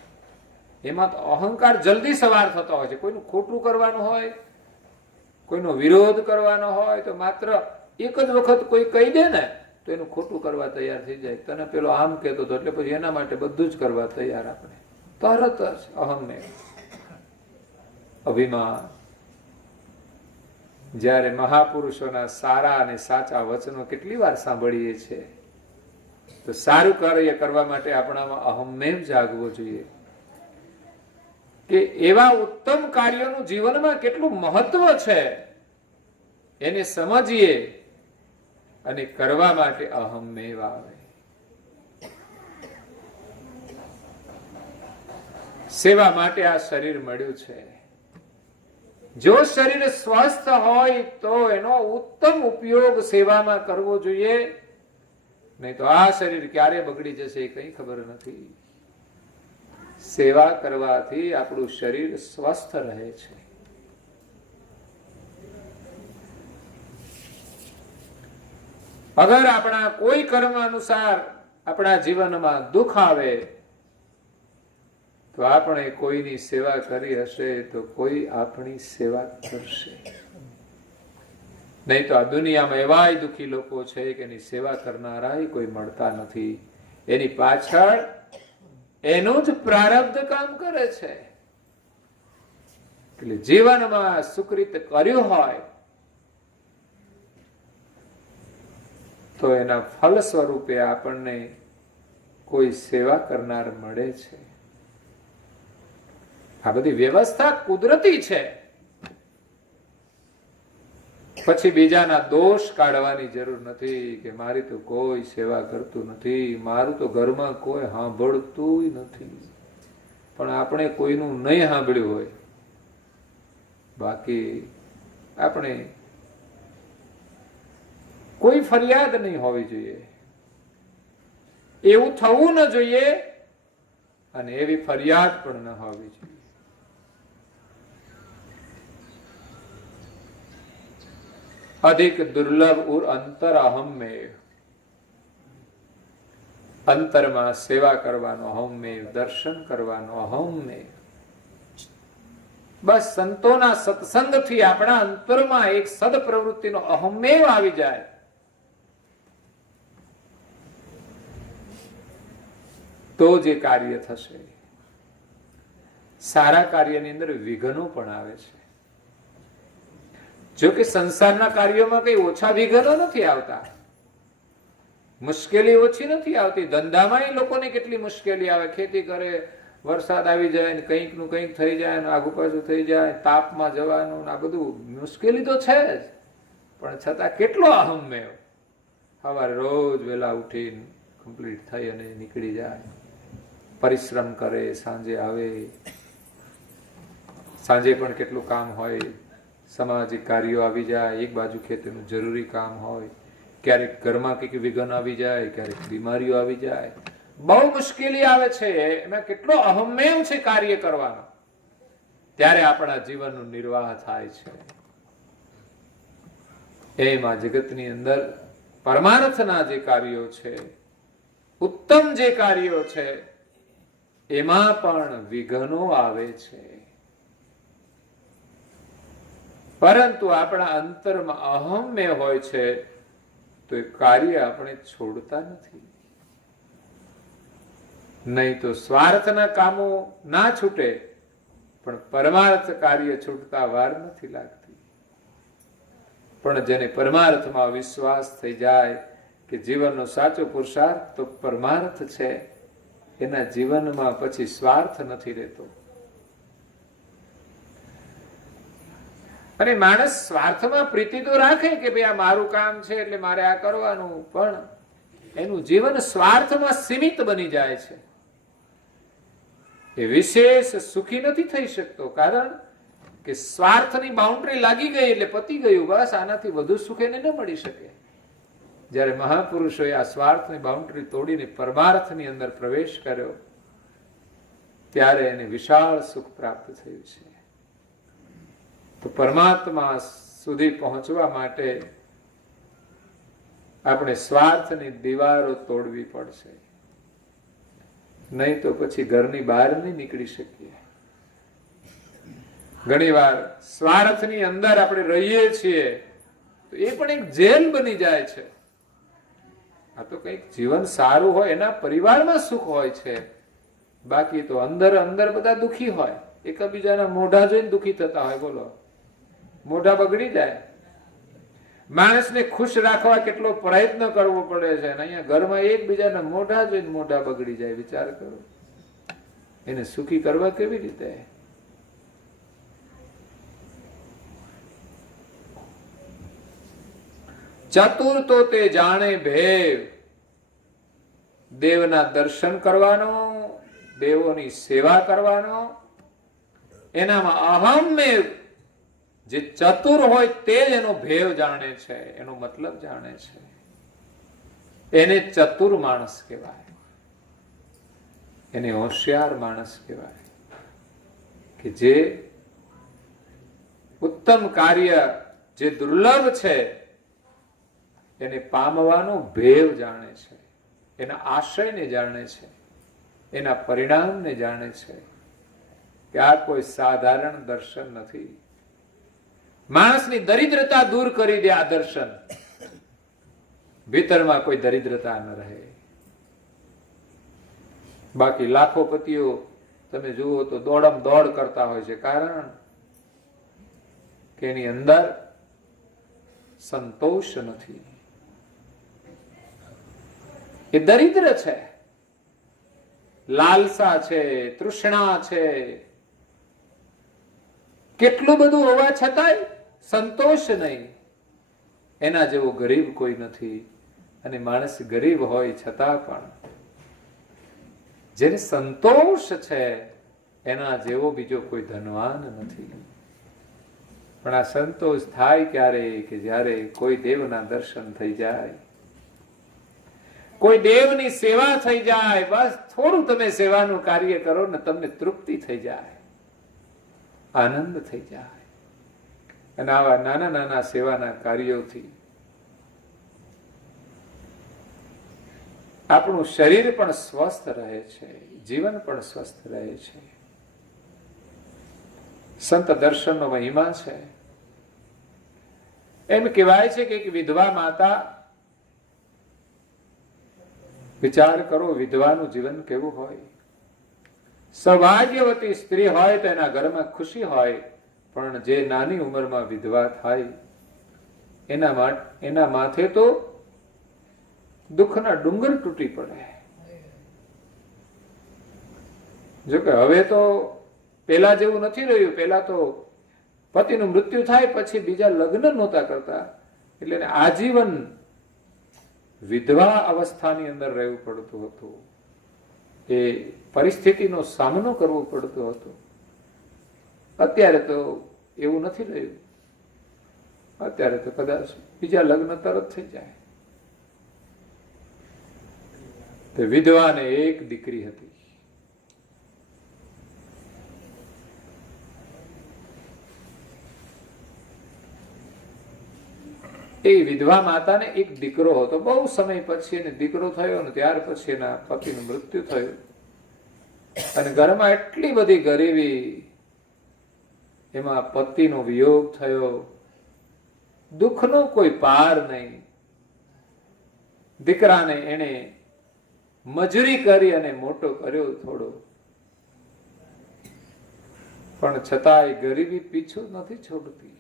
એમાં તો અહંકાર જલ્દી સવાર થતો હોય છે. કોઈનું ખોટું કરવાનું હોય, કોઈનો વિરોધ કરવાનો હોય તો માત્ર એક જ વખત કોઈ કહી દે ને તો એનું ખોટું કરવા તૈયાર થઈ જાય. તને પેલો આમ કહેતો હતો એટલે પછી એના માટે બધું જ કરવા તૈયાર. આપણે તરત જ અહમને અભિમાન. જ્યારે મહાપુરુષોના સારા અને સાચા વચનો કેટલી વાર સાંભળીએ છીએ, તો સારું કાર્ય કરવા માટે આપણામાં અહમ્મેવ જાગવો જોઈએ કે એવા ઉત્તમ કાર્યોનું જીવનમાં કેટલું મહત્વ છે એને સમજીએ અને કરવા માટે અહમ્મેવ આવે. સેવા માટે આ શરીર મળ્યું છે. જો શરીર સ્વસ્થ હોય તો એનો ઉત્તમ ઉપયોગ સેવામાં કરવો જોઈએ. નહીં તો આ શરીર ક્યારે બગડી જશે એ કઈ ખબર નથી. સેવા કરવાથી આપણું શરીર સ્વસ્થ રહે છે. અગર આપણા કોઈ કર્મ અનુસાર આપણા જીવનમાં દુઃખ આવે તો આપણે કોઈની સેવા કરી હશે તો કોઈ આપણી સેવા કરશે નહીં. તો આ દુનિયામાં એવાય દુઃખી લોકો છે કે એની સેવા કરનારા કોઈ મળતા નથી. એની પાછળ એનું જ પ્રારબ્ધ કામ કરે છે. એટલે જીવનમાં સુકૃત કર્યું હોય તો એના ફલ સ્વરૂપે આપણને કોઈ સેવા કરનાર મળે છે. આ બધી વ્યવસ્થા કુદરતી છે. પછી બીજાના દોષ કાઢવાની જરૂર નથી કે મારી તો કોઈ સેવા કરતું નથી, મારું તો ઘરમાં કોઈ સાંભળતું નથી. પણ આપણે કોઈનું નહીં સાંભળ્યું હોય, બાકી આપણે કોઈ ફરિયાદ નહીં હોવી જોઈએ. એવું થવું ન જોઈએ અને એવી ફરિયાદ પણ ન હોવી જોઈએ. અધિક દુર્લભ ઉર અંતર અહમ્મેવ. અંતરમાં સેવા કરવાનો અહમ્મેવ, દર્શન કરવાનો અહમ્મેવ. બસ સંતોના સત્સંગથી આપણા અંતરમાં એક સદપ્રવૃત્તિનો અહમ્મેવ આવી જાય તો જે કાર્ય થશે. સારા કાર્યની અંદર વિઘ્નો પણ આવે છે. જો કે સંસારના કાર્યોમાં કઈ ઓછા વિઘ્નો નથી આવતા, મુશ્કેલી ઓછી નથી આવતી. ધંધામાં લોકોને કેટલી મુશ્કેલી આવે, ખેતી કરે, વરસાદ આવી જાય ને કંઈક નું કંઈક થઈ જાય ને આગુ પાછું થઈ જાય, તાપમાં જવાનું આ બધું મુશ્કેલી તો છે જ, પણ છતાં કેટલો અહમ્ય. સવારે રોજ વહેલા ઉઠીને કમ્પ્લીટ થઈ અને નીકળી જાય, પરિશ્રમ કરે, સાંજે આવે, સાંજે પણ કેટલું કામ હોય, સામાજિક કાર્યો આવી જાય, એક બાજુ ખેતીનું જરૂરી કામ હોય, ક્યારેક ઘરમાં કંઈક વિઘન આવી જાય, ક્યારેક બીમારીઓ આવી જાય, બહુ મુશ્કેલી આવે છે. એમાં કેટલો અહમ્ય છે કાર્ય કરવાનો. ત્યારે આપણા જીવનનો નિર્વાહ થાય છે. એમાં જગતની અંદર પરમાર્થના જે કાર્યો છે, ઉત્તમ જે કાર્યો છે, એમાં પણ વિઘ્નો આવે છે. પરંતુ આપણા અંતરમાં અહમ્ય હોય છે તો એ કાર્ય આપણે છોડતા નથી. નહીં તો સ્વાર્થના કામો ના છૂટે, પણ પરમાર્થ કાર્ય છૂટતા વાર નથી લાગતી. પણ જેને પરમાર્થમાં વિશ્વાસ થઈ જાય કે જીવનનો સાચો પુરુષાર્થ તો પરમાર્થ છે, એના જીવનમાં પછી સ્વાર્થ નથી રહેતો. અને માણસ સ્વાર્થમાં પ્રીતિ તો રાખે કે ભાઈ આ મારું કામ છે એટલે મારે આ કરવાનું, પણ એનું જીવન સ્વાર્થમાં સીમિત બની જાય છે. એ વિશેષ સુખી નથી થઈ શકતો, કારણ કે સ્વાર્થની બાઉન્ડ્રી લાગી ગઈ એટલે પતી ગયું, બસ આનાથી વધુ સુખ એને ન મળી શકે. જ્યારે મહાપુરુષોએ આ સ્વાર્થની બાઉન્ડ્રી તોડીને પરમાર્થની અંદર પ્રવેશ કર્યો, ત્યારે એને વિશાળ સુખ પ્રાપ્ત થયું છે. તો પરમાત્મા સુધી પહોંચવા માટે આપણે સ્વાર્થની દીવારો તોડવી પડશે, નહીં તો પછી ઘરની બહાર નહીં નીકળી શકીએ. ઘણી વાર સ્વાર્થની અંદર આપણે રહીએ છીએ તો એ પણ એક જેલ બની જાય છે. આ તો કંઈક જીવન સારું હોય, એના પરિવારમાં સુખ હોય છે, બાકી તો અંદર અંદર બધા દુખી હોય, એકબીજાના મોઢા જોઈને દુખી થતા હોય. બોલો, મોઢા બગડી જાય. માણસને ખુશ રાખવા કેટલો પ્રયત્ન કરવો પડે છે, અને અહીંયા ઘરમાં એકબીજાના મોઢા જોઈને મોઢા બગડી જાય. વિચાર કરો, એને સુખી કરવા કેવી રીતે? ચતુર તો તે જાણે ભેવ, દેવના દર્શન કરવાનો, દેવોની સેવા કરવાનો, એનામાં અહમ્ય જે ચતુર હોય તે જ એનો ભેવ જાણે છે, એનો મતલબ જાણે છે. એને ચતુર માણસ કહેવાય, એને હોશિયાર માણસ કહેવાય, કે જે ઉત્તમ કાર્ય જે દુર્લભ છે એને પામવાનો ભેવ જાણે છે, એના આશયને જાણે છે, એના પરિણામને જાણે છે કે આ કોઈ સાધારણ દર્શન નથી. માણસની દરિદ્રતા દૂર કરી દે આ દર્શન, ભીતરમાં કોઈ દરિદ્રતા ન રહે. બાકી લાખોપતિઓ તમે જુઓ તો દોડમ દોડ કરતા હોય છે, કારણ કે એની અંદર સંતોષ નથી. એ દરિદ્ર છે, લાલસા છે, તૃષ્ણા છે, કેટલું બધું હોવા છતાંય સંતોષ નહીં. એના જેવો ગરીબ કોઈ નથી. અને માણસ ગરીબ હોય છતાં પણ જેને સંતોષ છે એના જેવો બીજો કોઈ ધનવાન નથી. પણ આ સંતોષ થાય ક્યારે? કે જ્યારે કોઈ દેવના દર્શન થઈ જાય, કોઈ દેવની સેવા થઈ જાય. બસ થોડું તમે સેવાનું કાર્ય કરો ને તમને તૃપ્તિ થઈ જાય, આનંદ થઈ જાય. અને આવા નાના નાના સેવાના કાર્યોથી આપણું શરીર પણ સ્વસ્થ રહે છે, જીવન પણ સ્વસ્થ રહે છે. સંત દર્શનનો મહિમા છે. એમ કહેવાય છે કે એક વિધવા માતા, વિચાર કરો વિધવાનું જીવન કેવું હોય. સૌભાગ્યવતી સ્ત્રી હોય તો એના ઘરમાં ખુશી હોય, પણ જે નાની ઉંમરમાં વિધવા થાય એના માથે તો દુઃખના ડુંગર તૂટી પડે. જોકે હવે તો પેલા જેવું નથી રહ્યું. પેલા તો પતિનું મૃત્યુ થાય પછી બીજા લગ્ન નહોતા કરતા, એટલે એને આજીવન વિધવા અવસ્થાની અંદર રહેવું પડતું હતું. એ પરિસ્થિતિનો સામનો કરવો પડતો હતો. અત્યારે તો એવું નથી રહ્યું. અત્યારે તો કદાચ બીજા લગ્ન તરત થઈ જાય. તે વિધવાને એક દીકરી હતી. એ વિધવા માતાને એક દીકરો હતો. બહુ સમય પછી એને દીકરો થયો ને ત્યાર પછી એના પતિનું મૃત્યુ થયું. અને ઘરમાં એટલી બધી ગરીબી, એમાં પતિનો વિયોગ થયો, દુઃખનો કોઈ પાર નહીં. દીકરાને એને મજૂરી કરી અને મોટો કર્યો થોડો, પણ છતાંય ગરીબી પીછું નથી છોડતી.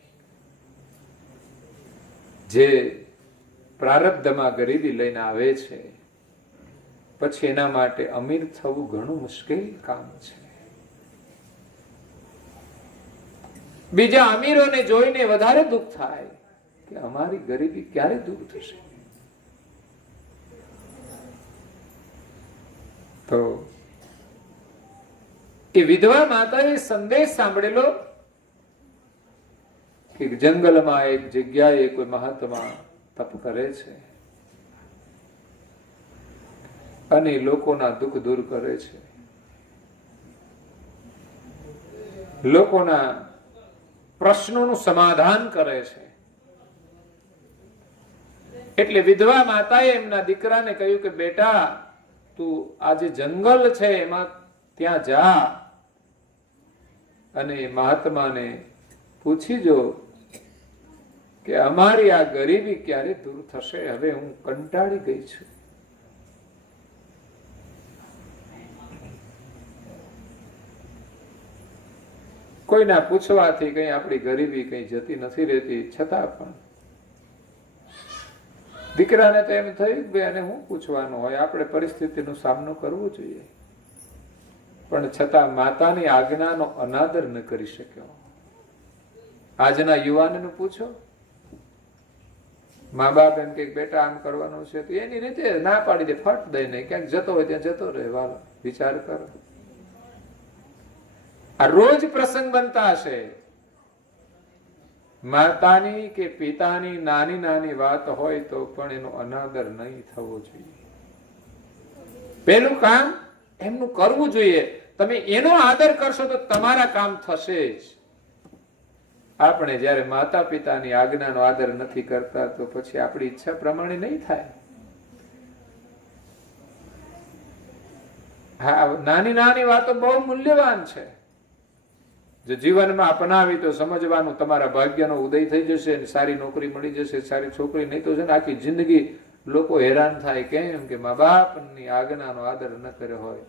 જે પ્રારબ્ધમાં ગરીબી લઈને આવે છે પછી એના માટે અમીર થવું ઘણું મુશ્કેલ કામ છે. બીજા અમીરોને જોઈને વધારે દુઃખ થાય કે અમારી ગરીબી ક્યારે દૂર થશે. તો એ વિધવા માતાએ સંદેશ સાંભળેલો કે જંગલમાં એક જગ્યાએ કોઈ મહાત્મા તપ કરે છે અને લોકોના દુઃખ દૂર કરે છે, લોકોના પ્રશ્નોનું સમાધાન કરે છે. એટલે વિધવા માતાએ એમના દીકરાને કહ્યું કે બેટા, તું આ જે જંગલ છે એમાં ત્યાં જા અને મહાત્માને પૂછી જો કે અમારી આ ગરીબી ક્યારે દૂર થશે. હવે હું કંટાળી ગઈ છું. કોઈના પૂછવાથી કઈ આપણી ગરીબી કઈ જતી નથી રહેતી. છતાં પણ દીકરાને તો એમ થયું કે એને શું પૂછવાનું હોય, આપણે પરિસ્થિતિનો સામનો કરવો જોઈએ. પણ છતાં માતાની આજ્ઞાનો અનાદર ન કરી શક્યો. આજના યુવાનને પૂછો, મા બાપ એમ કે બેટા આમ કરવાનું છે તો એની રીતે ના પાડી દે, ફટ દઈને ક્યાંક જતો હોય ત્યાં જતો રહે. વાલો વિચાર કરો. આ રોજ પ્રસંગ બનતા હશે. માતાની કે પિતાની નાની નાની વાત હોય તો પણ એનો અનાદર નહીં થવો જોઈએ. પેલું કામ એમનું કરવું જોઈએ. તમે એનો આદર કરશો તો તમારા કામ થશે જ. આપણે જયારે માતા પિતાની આજ્ઞાનો આદર નથી કરતા તો પછી આપણી ઈચ્છા પ્રમાણે નહીં થાય. હા, નાની નાની વાતો બહુ મૂલ્યવાન છે. જો જીવનમાં અપનાવી તો સમજવાનું તમારા ભાગ્યનો ઉદય થઈ જશે, સારી નોકરી મળી જશે, સારી છોકરી. નહીં તો છે ને આખી જિંદગી લોકો હેરાન થાય. કેમ કે મા બાપની આજ્ઞાનો આદર ન કર્યો હોય.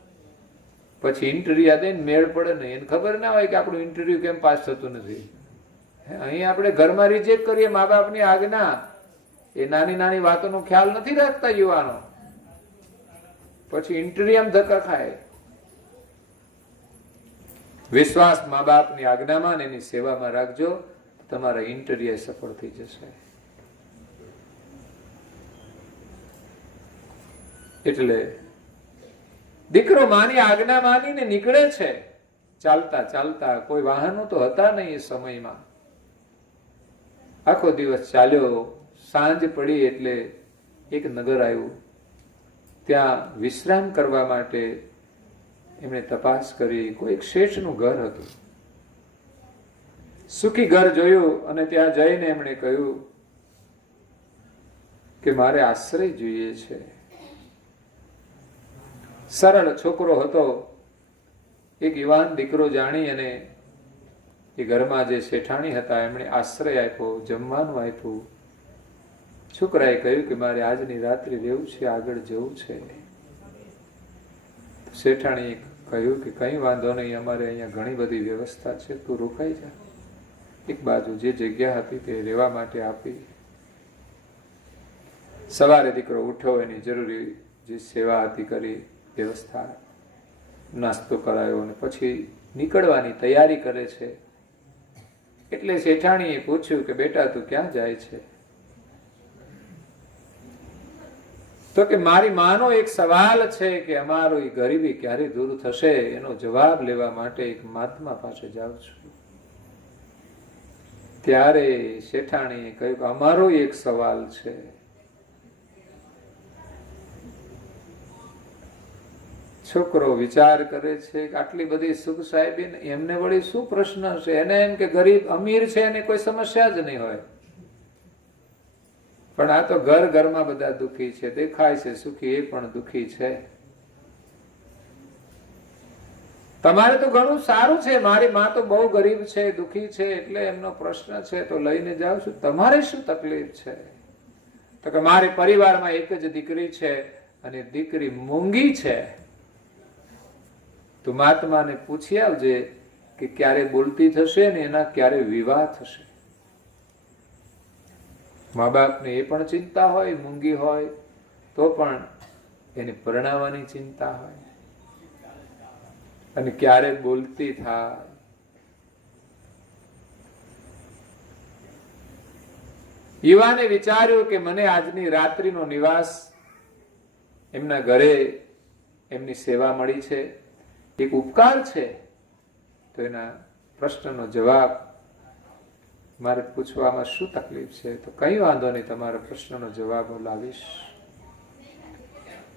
પછી ઇન્ટરવ્યુ દઈને મેળ પડે ને, એને ખબર ના હોય કે આપણું ઇન્ટરવ્યુ કેમ પાસ થતું નથી. અહીં આપણે ઘરમાં રિજેક્ટ કરીએ મા બાપની આજ્ઞા. એ નાની નાની વાતોનો ખ્યાલ નથી રાખતા યુવાનો. પછી ઇન્ટરવ્યુ ધક્કા ખાય. વિશ્વાસ મા બાપની આજ્ઞામાં ને એની સેવામાં રાખજો, તમારા ઇન્ટરવ્યુ સફળ થઈ જશે. એટલે દીકરો માની આજ્ઞા માનીને નીકળે છે. ચાલતા ચાલતા, કોઈ વાહનો તો હતા નહીં એ સમયમાં. આખો દિવસ ચાલ્યો. સાંજ પડી એટલે એક નગર આવ્યું. ત્યાં વિશ્રામ કરવા માટે એમણે તપાસ કરી. કોઈ એક શેઠનું ઘર હતું. સુખી ઘર જોયું અને ત્યાં જઈને એમણે કહ્યું કે મારે આશ્રય જોઈએ છે. સરળ છોકરો હતો. એક યુવાન દીકરો જાણી અને એ ઘરમાં જે શેઠાણી હતા એમણે આશ્રય આપ્યો, જમવાનું આપ્યું. છોકરાએ કહ્યું કે મારે આજની રાત્રિ રહેવું છે, આગળ જવું છે. શેઠાણીએ કહ્યું કે કઈ વાંધો નહીં, અમારે અહીંયા ઘણી બધી વ્યવસ્થા છે, તું રોકાઈ જા. એક બાજુ જે જગ્યા હતી તે રહેવા માટે આપી. સવારે દીકરો ઉઠ્યો, એની જરૂરી જે સેવા હતી કરી, વ્યવસ્થા, નાસ્તો કરાયો અને પછી નીકળવાની તૈયારી કરે છે. એટલે શેઠાણીએ પૂછ્યું કે બેટા તું ક્યાં જાય છે? તો કે મારી માનો એક સવાલ છે કે અમારો એ ગરીબી ક્યારે દૂર થશે એનો જવાબ લેવા માટે એક મહાત્મા પાસે જાઉં છું. ત્યારે શેઠાણીએ કહ્યું કે અમારો એક સવાલ છે. છોકરો વિચાર કરે છે કે આટલી બધી સુખ સાહેબી, એમને વળી શું પ્રશ્ન છે? એને એમ કે ગરીબ અમીર છે એને કોઈ સમસ્યા જ નહીં હોય, પણ આ તો ઘર ઘરમાં બધા દુઃખી છે, દેખાય છે સુખી, એ પણ દુઃખી છે. તમારે તો ઘણું સારું છે, મારી માં તો બહુ ગરીબ છે, દુઃખી છે, એટલે એમનો પ્રશ્ન છે તો લઈને જાઉં છું. તમારે શું તકલીફ છે? તો કે મારી પરિવારમાં એક જ દીકરી છે અને દીકરી મૂંગી છે. તું મહાત્માને પૂછી આવજે કે ક્યારે બોલતી થશે ને એના ક્યારે વિવાહ થશે. મા બાપને એ પણ ચિંતા હોય, મૂંગી હોય તો પણ એને પરણાવવાની ચિંતા હોય, અને ક્યારે બોલતી થાય. યુવાને વિચાર્યું કે મને આજની રાત્રિનો નિવાસ એમના ઘરે એમની સેવા મળી છે, એક ઉપકાર છે, તો એના પ્રશ્નનો જવાબ મારે પૂછવામાં શું તકલીફ છે? તો કઈ વાંધો નહીં, તમારા પ્રશ્નનો જવાબ હું લાવીશ.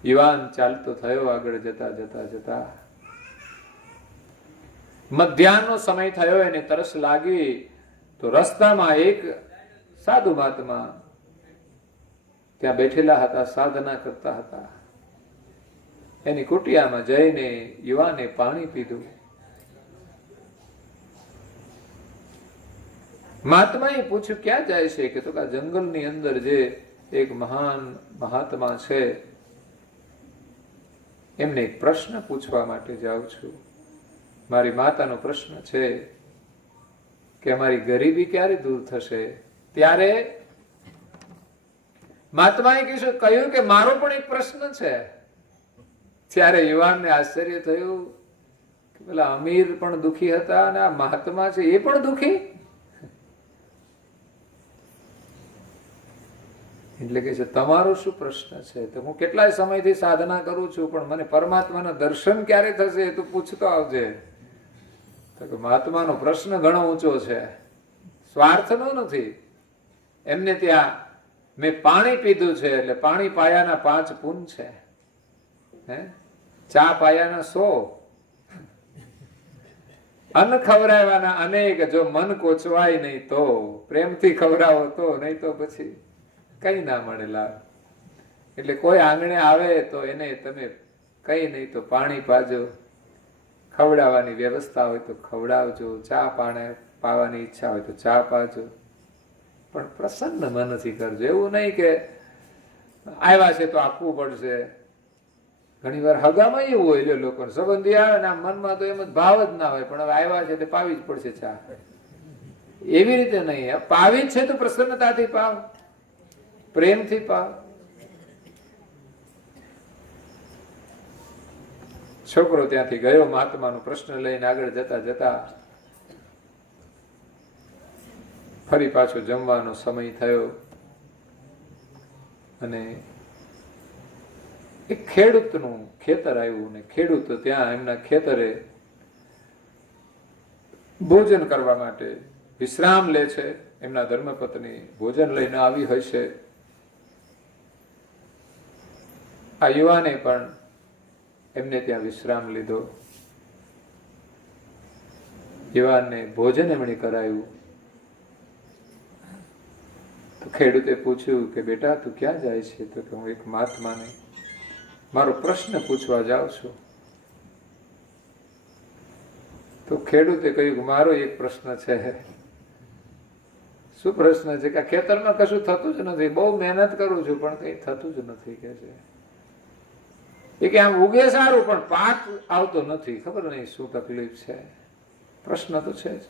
યુવાન ચાલતો થયો આગળ. જતા જતા જતા મધ્યાહનનો સમય થયો, એને તરસ લાગી. તો રસ્તામાં એક સાધુ મહાત્મા ત્યાં બેઠેલા હતા, સાધના કરતા હતા. એની કુટિયામાં જઈને યુવાને પાણી પીધું. મહાત્માએ પૂછ્યું ક્યાં જાય છે? કે તો કે જંગલની અંદર જે એક મહાન મહાત્મા છે એમને એક પ્રશ્ન પૂછવા માટે જાઉં છું. મારી માતાનો પ્રશ્ન છે કે અમારી ગરીબી ક્યારે દૂર થશે? ત્યારે મહાત્માએ કહ્યું કે મારો પણ એક પ્રશ્ન છે. ત્યારે યુવાનને આશ્ચર્ય થયું કે પેલા અમીર પણ દુઃખી હતા અને આ મહાત્મા છે એ પણ દુઃખી. એટલે કે છે તમારો શું પ્રશ્ન છે? તો હું કેટલાય સમયથી સાધના કરું છું, પણ મને પરમાત્માના દર્શન ક્યારે થશે એ તું પૂછતો આવજે. તો કે મહાત્માનો પ્રશ્ન ઘણો ઊંચો છે, સ્વાર્થનો નથી. એમને ત્યાં મેં પાણી પીધું છે એટલે પાણી પાયાના 5 પુન છે, ચા પાયાના 100, અન્ન ખવડાવવાના અનેક. જો મન કોચવાય નહીં તો પ્રેમથી ખવડાવો તો, નહીં તો પછી કઈ ના મળે લાભ. એટલે કોઈ આંગણે આવે તો એને તમે કઈ નહીં તો પાણી પાજો, ખવડાવવાની વ્યવસ્થા હોય તો ખવડાવજો, ચા પાણી પાવાની ઈચ્છા હોય તો ચા પાજો, પણ પ્રસન્ન મનથી કરજો. એવું નહીં કે આવ્યા છે તો આપવું પડશે. ઘણી વાર હગામાં એવું હોય, લોકો સંબંધી આવે ને આમ મનમાં તો એમ જ ભાવ જ ના હોય, પણ હવે આવ્યા છે એટલે પાવી જ પડશે ચા. એવી રીતે નહીં, પાવી જ છે તો પ્રસન્નતાથી પાવ, પ્રેમથી પાવ. છોકરો ત્યાંથી ગયો, મહાત્માનો પ્રશ્ન લઈને આગળ જતા જતા ફરી પાછો જમવાનો સમય થયો અને એક ખેડૂતનું ખેતર આવ્યું ને ખેડૂત ત્યાં એમના ખેતરે ભોજન કરવા માટે વિશ્રામ લે છે. એમના ધર્મપત્ની ભોજન લઈને આવી હશે. આ યુવાને પણ એમને ત્યાં વિશ્રામ લીધો. યુવાનને ભોજન એમણે કરાયું. તો ખેડૂતે પૂછ્યું કે બેટા તું ક્યાં જાય છે? તો કે હું એક મહાત્માને મારો પ્રશ્ન પૂછવા જાઉં છું. તો ખેડૂતે કહ્યું કે મારો એક પ્રશ્ન છે. શું પ્રશ્ન છે? કે ખેતરમાં કશું થતું જ નથી, બહુ મહેનત કરું છું પણ કઈ થતું જ નથી. કે છે એ કે આમ ઉગે સારું પણ પાક આવતો નથી, ખબર નહીં શું તકલીફ છે. પ્રશ્ન તો છે જ.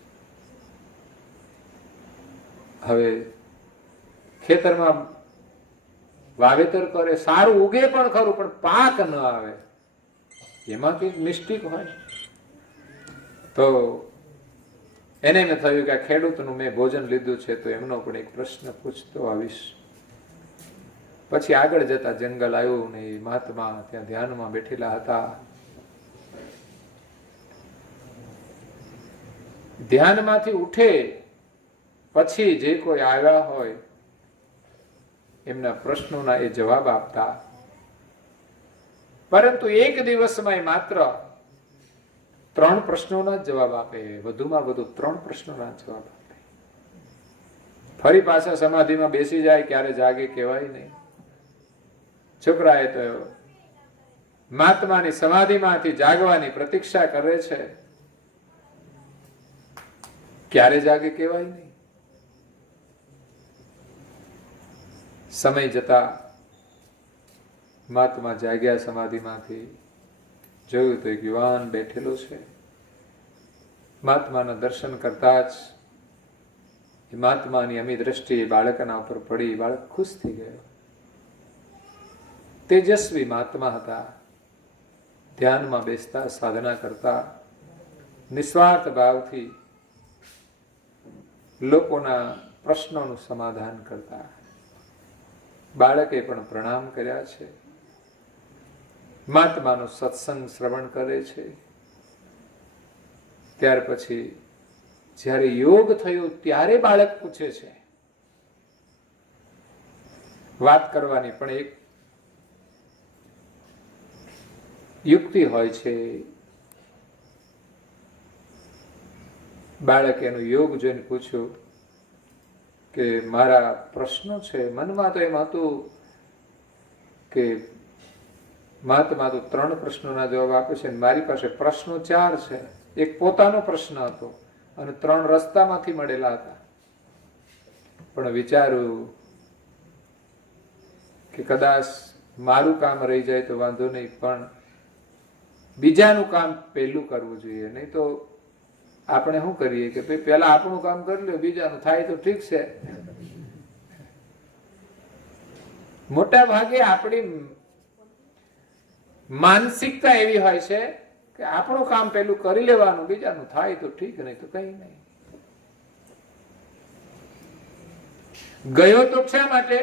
હવે ખેતરમાં વાવેતર કરે, સારું ઉગે પણ ખરું, પણ પાક ન આવે, એમાં કંઈક મિસ્ટેક હોય. તો એને મેં થયું કે આ ખેડૂતનું મેં ભોજન લીધું છે, તો એમનો પણ એક પ્રશ્ન પૂછતો આવીશ. પછી આગળ જતા જંગલ આવ્યું ને એ મહાત્મા ત્યાં ધ્યાનમાં બેઠેલા હતા. ધ્યાનમાંથી ઉઠે પછી જે કોઈ આવ્યા હોય એમના પ્રશ્નોના એ જવાબ આપતા. પરંતુ એક દિવસમાં એ માત્ર 3 પ્રશ્નોના જ જવાબ આપે, વધુમાં વધુ 3 પ્રશ્નોના જવાબ આપે. ફરી પાછા સમાધિમાં બેસી જાય, ક્યારે જાગે કહેવાય નહીં. છોકરાએ તો મહાત્માની સમાધિમાંથી જાગવાની પ્રતીક્ષા કરે છે, ક્યારે જાગે કહેવાય નહીં. સમય જતા મહાત્મા જાગ્યા સમાધિમાંથી. જોયું તો એક યુવાન બેઠેલો છે. મહાત્માના દર્શન કરતા જ એ મહાત્માની અમી દ્રષ્ટિ બાળકના ઉપર પડી. બાળક ખુશ થઈ ગયો. તેજસ્વી મહાત્મા હતા. ધ્યાનમાં બેસતા, સાધના કરતા, નિસ્વાર્થ ભાવથી લોકોના પ્રશ્નોનું સમાધાન કરતા. બાળકે પણ પ્રણામ કર્યા છે. મહાત્માનો સત્સંગ શ્રવણ કરે છે. ત્યાર પછી જ્યારે યોગ થયો ત્યારે બાળક પૂછે છે. વાત કરવાની પણ એક યુક્તિ હોય છે. બાળકે એનું યોગ જોઈને પૂછ્યું કે મારા પ્રશ્નો છે. મનમાં તો એમ હતું કે મહાત્મા તો 3 પ્રશ્નોના જવાબ આપે છે, મારી પાસે પ્રશ્નો 4 છે. એક પોતાનો પ્રશ્ન હતો અને 3 રસ્તામાંથી મળેલા હતા. પણ વિચાર્યું કે કદાચ મારું કામ રહી જાય તો વાંધો નહીં, પણ બીજાનું કામ પહેલું કરવું જોઈએ. નહીં તો આપણે શું કરીએ કે ભાઈ પહેલા આપણું કામ કરી લો, બીજાનું થાય તો ઠીક છે. મોટા ભાગે આપણી માનસિકતા એવી હોય છે કે આપણું કામ પહેલું કરી લેવાનું, બીજાનું થાય તો ઠીક, નહીં તો કઈ નહીં. ગયો તો શા માટે?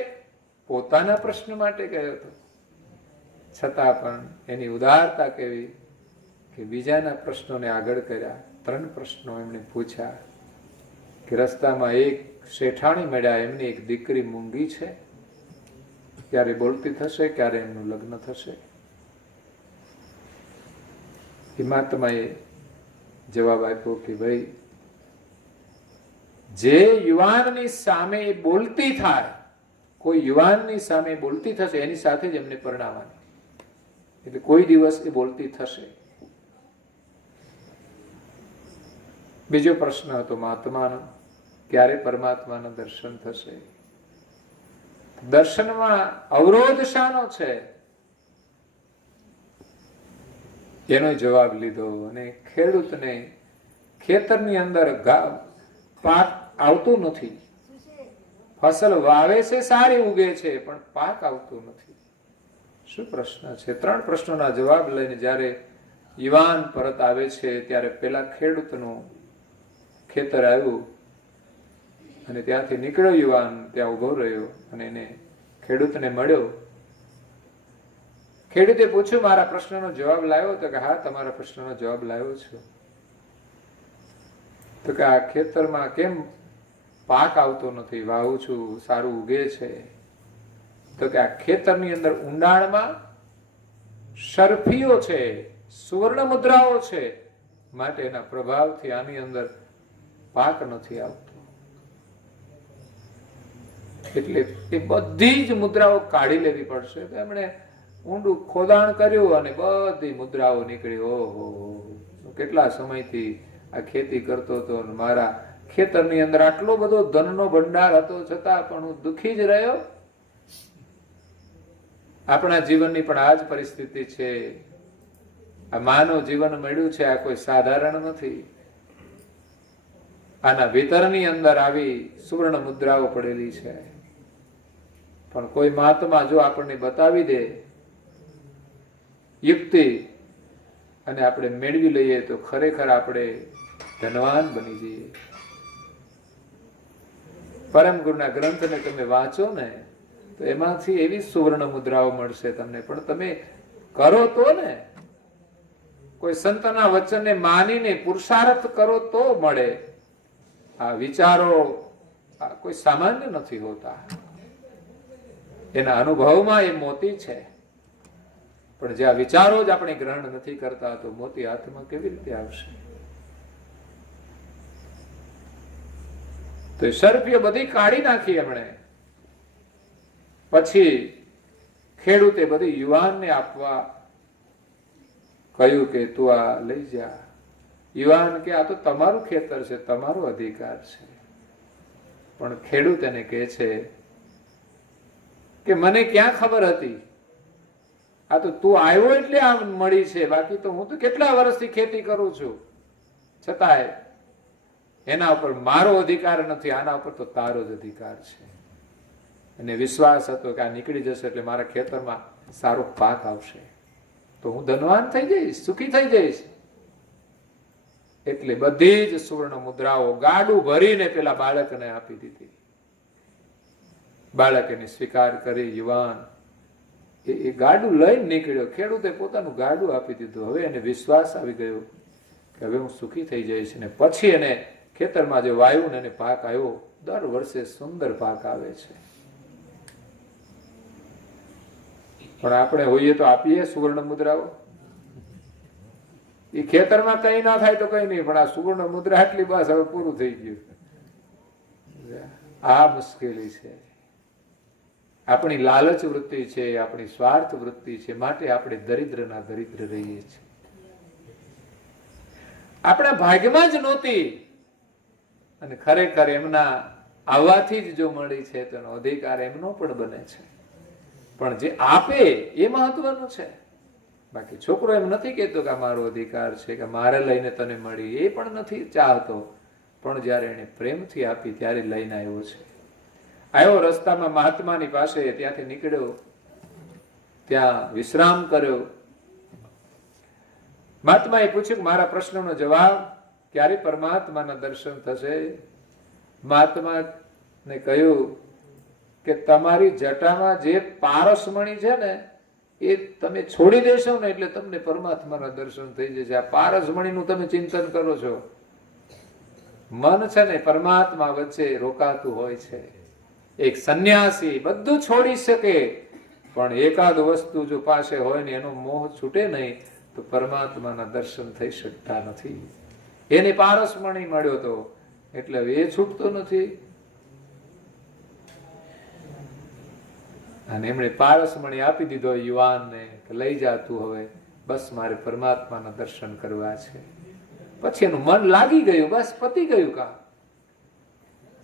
પોતાના પ્રશ્ન માટે ગયો હતો. છતાં પણ એની ઉદારતા કેવી કે બીજાના પ્રશ્નોને આગળ કર્યા. 3 પ્રશ્નો એમણે પૂછ્યા કે રસ્તામાં એક શેઠાણી મળ્યા, એમની એક દીકરી મૂંગી છે, ક્યારે બોલતી થશે, ક્યારે એમનું લગ્ન થશે? મહાત્માએ જવાબ આપ્યો કે ભાઈ જે યુવાનની સામે બોલતી થાય, કોઈ યુવાનની સામે બોલતી થશે એની સાથે જ એમને પરણાવવાની. એટલે કોઈ દિવસ એ બોલતી થશે. બીજો પ્રશ્ન હતો મહાત્માનો, ક્યારે પરમાત્માના દર્શન થશે? દર્શનમાં અવરોધ શાનો છે? એનો જવાબ લીધો. અને ખેડૂતને ખેતરની અંદર પાક આવતો નથી. ફસલ વાવે છે, સારી ઉગે છે, પણ પાક આવતો નથી. શું પ્રશ્ન છે? 3 પ્રશ્નોના જવાબ લઈને જ્યારે યુવાન પરત આવે છે ત્યારે પેલા ખેડૂતનું ખેતર આવ્યું અને ત્યાંથી નીકળ્યો યુવાન, ત્યાં ઉભો રહ્યો અને એને ખેડૂતને મળ્યો. ખેડૂતે પૂછ્યું મારા પ્રશ્નનો જવાબ લાવ્યો? તો કે હા, તમારા પ્રશ્નનો જવાબ લાવ્યો છું. તો કે આ ખેતરમાં કેમ પાક આવતો નથી? વાવું છું, સારું ઉગે છે. તો કે આ ખેતરની અંદર ઊંડાણમાં શરફીઓ છે, સુવર્ણ મુદ્રાઓ છે, માટે એના પ્રભાવથી આની અંદર પાક નથી આવતો. એટલે એ બધી જ મુદ્રાઓ કાઢી લેવી પડશે. તો એમણે ઊંડું ખોદાણ કર્યું અને બધી મુદ્રાઓ નીકળી. ઓહો, કેટલા સમયથી આ ખેતી કરતો હતો, મારા ખેતરની અંદર આટલો બધો ધનનો ભંડાર હતો, છતાં પણ હું દુઃખી જ રહ્યો. આપણા જીવનની પણ આ જ પરિસ્થિતિ છે. આ માનવ જીવન મળ્યું છે, આ કોઈ સાધારણ નથી. આના ભીતરની અંદર આવી સુવર્ણ મુદ્રાઓ પડેલી છે. પણ કોઈ મહાત્મા જો આપણને બતાવી દે યુક્તિ અને આપણે મેળવી લઈએ તો ખરેખર આપણે ધનવાન બની જઈએ. પરમ ગુરુના ગ્રંથને તમે વાંચો ને તો એમાંથી એવી સુવર્ણ મુદ્રાઓ મળશે તમને, પણ તમે કરો તો ને, કોઈ સંતના વચનને માનીને પુરુષાર્થ કરો તો મળે. આ વિચારો કોઈ સામાન્ય નથી હોતા, એના અનુભવમાં એ મોતી છે. પણ જે આ વિચારો જ આપણે ગ્રહણ નથી કરતા તો મોતી હાથમાં કેવી રીતે આવશે? તો એ સર્પીઓ બધી કાઢી નાખી એમણે. પછી ખેડૂતે બધી યુવાનને આપવા કહ્યું કે તું આ લઈ જા. યુવાન કે આ તો તમારું ખેતર છે, તમારો અધિકાર છે. પણ ખેડૂત એને કહે છે કે મને ક્યાં ખબર હતી, આ તો તું આવ્યો એટલે આમ મળી છે, બાકી તો હું તો કેટલા વર્ષથી ખેતી કરું છું, છતાંય એના ઉપર મારો અધિકાર નથી, આના ઉપર તો તારો જ અધિકાર છે. અને વિશ્વાસ હતો કે આ નીકળી જશે એટલે મારા ખેતરમાં સારો પાક આવશે, તો હું ધનવાન થઈ જઈશ, સુખી થઈ જઈશ. એટલે બધી જ સુવર્ણ મુદ્રાઓ ગાડું ભરીને પેલા બાળકને આપી દીધી. બાળક એને સ્વીકાર કરી. યુવાન એ ગાડું લઈને નીકળ્યો. ખેડૂતે પોતાનું ગાડું આપી દીધું. હવે એને વિશ્વાસ આવી ગયો કે હવે હું સુખી થઈ જઈશ. ને પછી એને ખેતરમાં જે વાયુ ને એને પાક આવ્યો. દર વર્ષે સુંદર પાક આવે છે. પણ આપણે હોઈએ તો આપીએ સુવર્ણ મુદ્રાઓ? એ ખેતરમાં કઈ ના થાય તો કઈ નહીં, પણ આ સુવર્ણ મુદ્રા આટલી બસ હવે પૂરું થઈ ગયું. આ મુશ્કેલી છે. આપણી લાલચ વૃત્તિ છે, આપણી સ્વાર્થ વૃત્તિ છે, માટે આપણે દરિદ્રના દરિદ્ર રહીએ છીએ. આપણા ભાગ્યમાં જ નહોતી, અને ખરેખર એમના આવવાથી જ જો મળી છે તો એનો અધિકાર એમનો પણ બને છે. પણ જે આપે એ મહત્વનું છે. બાકી છોકરો એમ નથી કહેતો કે મારો અધિકાર છે, કે મારે લઈને તને મળી, એ પણ નથી ચાહતો. પણ જયારે એને પ્રેમથી આપી ત્યારે લઈને આવ્યો છે. આવ્યો રસ્તામાં મહાત્માની પાસે, ત્યાંથી નીકળ્યો, ત્યાં વિશ્રામ કર્યો. મહાત્માએ પૂછ્યું કે મારા પ્રશ્નનો જવાબ, ક્યારે પરમાત્માના દર્શન થશે? મહાત્માને કહ્યું કે તમારી જટામાં જે પારસમણી છે ને એ તમે છોડી દેશો ને એટલે તમને પરમાત્માના દર્શન થઈ જશે. આ પારસમણીનું તમે ચિંતન કરો છો. મન છે ને પરમાત્મા વચ્ચે રોકાતું હોય છે. એક સંન્યાસી બધું છોડી શકે, પણ એકાદ વસ્તુ જો પાસે હોય ને એનો મોહ છૂટે નહીં તો પરમાત્માના દર્શન થઈ શકતા નથી. એને પારસમણી મળ્યો તો એટલે હવે એ છૂટતો નથી. અને એમણે પારસમણી આપી દીધો યુવાનને કે લઈ જા તું, હવે બસ મારે પરમાત્માના દર્શન કરવા છે. પછી એનું મન લાગી ગયું, બસ પતી ગયું કામ.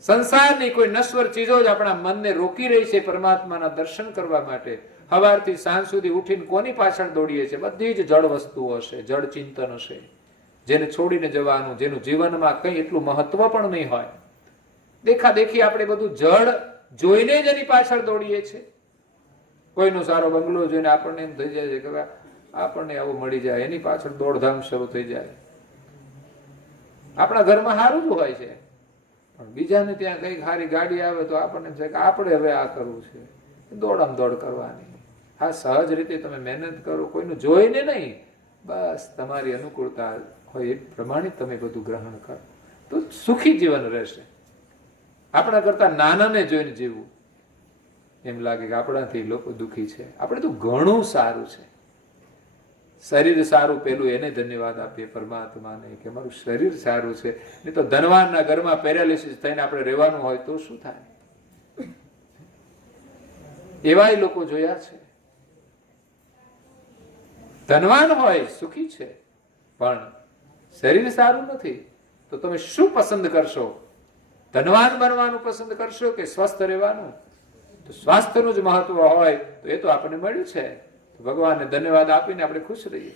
સંસારની કોઈ નશ્વર ચીજો જ આપણા મનને રોકી રહી છે પરમાત્માના દર્શન કરવા માટે. સવારથી સાંજ સુધી ઉઠીને કોની પાછળ દોડીએ છીએ? બધી જ જળ વસ્તુઓ હશે, જળ ચિંતન હશે, જેને છોડીને જવાનું, જેનું જીવનમાં કઈ એટલું મહત્વ પણ નહીં હોય. દેખાદેખી આપણે બધું જળ જોઈને જ એની પાછળ દોડીએ છીએ. કોઈનો સારો બંગલો જોઈને આપણને એમ થઈ જાય છે કે આપણને આવું મળી જાય, એની પાછળ દોડધામ શરૂ થઈ જાય. આપણા ઘરમાં સારું જ હોય છે, પણ બીજાને ત્યાં કઈક સારી ગાડી આવે તો આપણને એમ થાય કે આપણે હવે આ કરવું છે, દોડામ દોડ કરવાની. હા, સહજ રીતે તમે મહેનત કરો, કોઈનું જોઈને નહીં, બસ તમારી અનુકૂળતા હોય એ પ્રમાણે તમે બધું ગ્રહણ કરો તો સુખી જીવન રહેશે. આપણા કરતા નાનાને જોઈને જીવવું, એમ લાગે કે આપણાથી લોકો દુઃખી છે. આપણે તો ઘણું સારું છે. શરીર સારું, પેલું એને ધન્યવાદ આપીએ પરમાત્માને કે મારું શરીર સારું છે. નહીં તો ધનવાનના ઘરમાં પેરાલિસિસ થઈને આપણે રહેવાનું હોય તો શું થાય? એવાય લોકો જોયા છે. ધનવાન હોય, સુખી છે, પણ શરીર સારું નથી. તો તમે શું પસંદ કરશો? ધનવાન બનવાનું પસંદ કરશો કે સ્વસ્થ રહેવાનું? તો સ્વાસ્થ્યનું જ મહત્વ હોય તો એ તો આપણને મળ્યું છે. ભગવાનને ધન્યવાદ આપીને આપણે ખુશ રહીએ.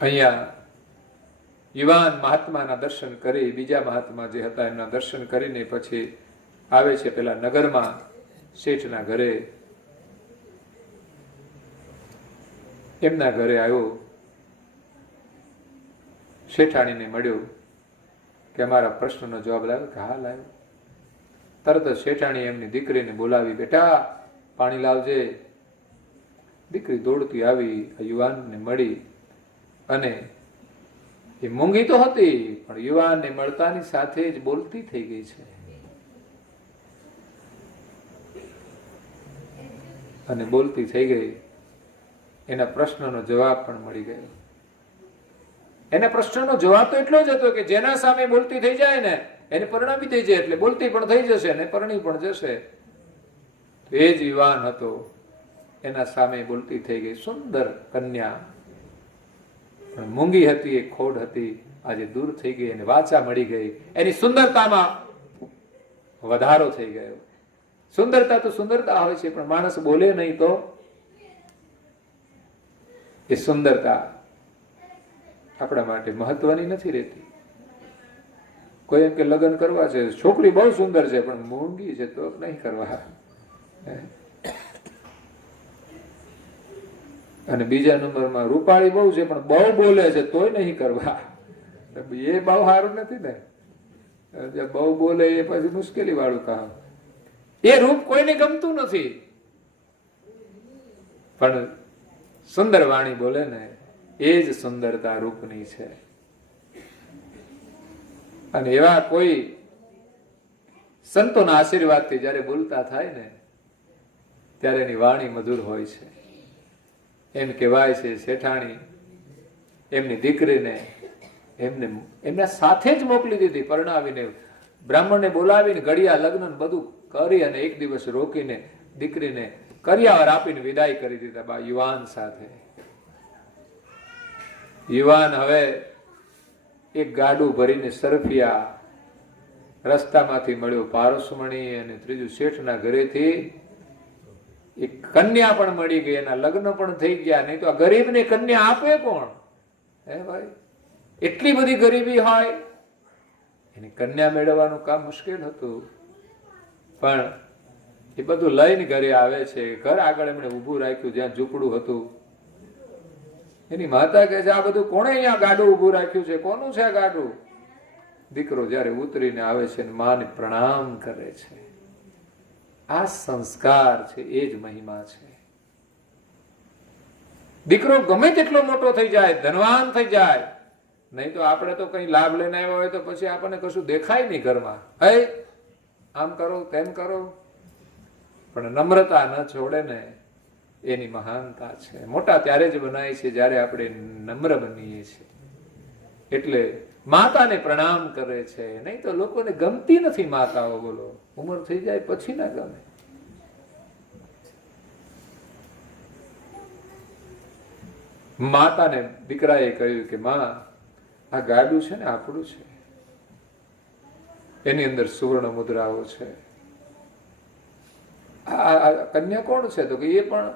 અહીંયા યુવાન મહાત્માના દર્શન કરી, બીજા મહાત્મા જે હતા એમના દર્શન કરીને પછી આવે છે પેલા નગરમાં શેઠના ઘરે. એમના ઘરે આવ્યો, શેઠાણીને મળ્યો કે અમારા પ્રશ્નનો જવાબ લાવ્યો કે હા લાવ્યો. તરત જ શેઠાણી એમની દીકરીને બોલાવી, બેટા પાણી લાવજે. દીકરી દોડતી આવી, યુવાનને મળી અને એ મૂંગી તો હતી પણ યુવાનને મળતાની સાથે જ બોલતી થઈ ગઈ છે. અને બોલતી થઈ ગઈ, એના પ્રશ્નનો જવાબ પણ મળી ગયો. એના પ્રશ્નનો જવાબ તો એટલો જ હતો કે જેના સામે બોલતી થઈ જાય ને એને પરણાવી થઈ જાય, એટલે બોલતી પણ થઈ જશે અને પરણી પણ જશે. એ જ યુવાન હતો, એના સામે બોલતી થઈ ગઈ. સુંદર કન્યા, પણ મૂંગી હતી, એક ખોડ હતી, આજે દૂર થઈ ગઈ અને વાચા મળી ગઈ. એની સુંદરતામાં વધારો થઈ ગયો. સુંદરતા તો સુંદરતા હોય છે, પણ માણસ બોલે નહીં તો એ સુંદરતા આપણા માટે મહત્વની નથી રહેતી. કોઈ એમ કે લગ્ન કરવા છે, છોકરી બહુ સુંદર છે પણ મૂંગી છે તો નહીં કરવા. અને બીજા નંબરમાં રૂપાળી બહુ છે પણ બહુ બોલે છે તોય નહીં કરવા. એ બહુ સારું નથી ને. બહુ બોલે એ પછી મુશ્કેલી વાળું કામ. એ રૂપ કોઈને ગમતું નથી, પણ સુંદર વાણી બોલે ને એ જ સુંદરતા રૂપની છે. અને એવા કોઈ સંતોના આશીર્વાદથી જયારે બોલતા થાય ને ત્યારે એની વાણી મધુર હોય છે. એમ કહેવાય છે શેઠાણી એમની દીકરીને એમના સાથે જ મોકલી દીધી, પરણાવીને બ્રાહ્મણને બોલાવીને ઘડિયા લગ્ન બધું કરી અને એક દિવસ રોકીને દીકરીને કરિયાવર આપીને વિદાય કરી દીધા યુવાન સાથે. યુવાન હવે એક ગાડું ભરીને સરફિયા રસ્તામાંથી મળ્યો પારસમણી, અને ત્રીજું શેઠના ઘરેથી એક કન્યા પણ મળી ગઈ, એના લગ્ન પણ થઈ ગયા. નહીં તો આ ગરીબને કન્યા આપે કોણ? હે ભાઈ, એટલી બધી ગરીબી હોય, એની કન્યા મેળવવાનું કામ મુશ્કેલ હતું. પણ એ બધું લઈને ઘરે આવે છે. ઘર આગળ એમણે ઊભું રાખ્યું જ્યાં ઝૂંપડું હતું. એની માતા કહે છે આ બધું કોણે અહીંયા ગાડું ઊભું રાખ્યું છે, કોનું છે આ ગાડું? દીકરો જયારે ઉતરીને આવે છે માને પ્રણામ કરે છે. આ સંસ્કાર છે, એ જ મહિમા છે. દીકરો ગમે તેટલો મોટો થઈ જાય, ધનવાન થઈ જાય, નહીં તો આપણે તો કઈ લાભ લઈને આવ્યા હોય તો પછી આપણને કશું દેખાય નહીં ઘરમાં. હે આમ કરો તેમ કરો, પણ નમ્રતા ન છોડે ને એની મહાનતા છે. મોટા ત્યારે જ બનાય છે જ્યારે આપણે નમ્ર બનીએ છીએ. એટલે માતાને પ્રણામ કરે છે. નહીં તો લોકોને ગમતી નથી માતાઓ. બોલો, ઉંમર થઈ જાય પછી ના ગમે. માતાને દીકરાએ કહ્યું કે માં આ ગાડું છે ને આપણું છે, એની અંદર સુવર્ણ મુદ્રાઓ છે. આ કન્યા કોણ છે? તો કે એ પણ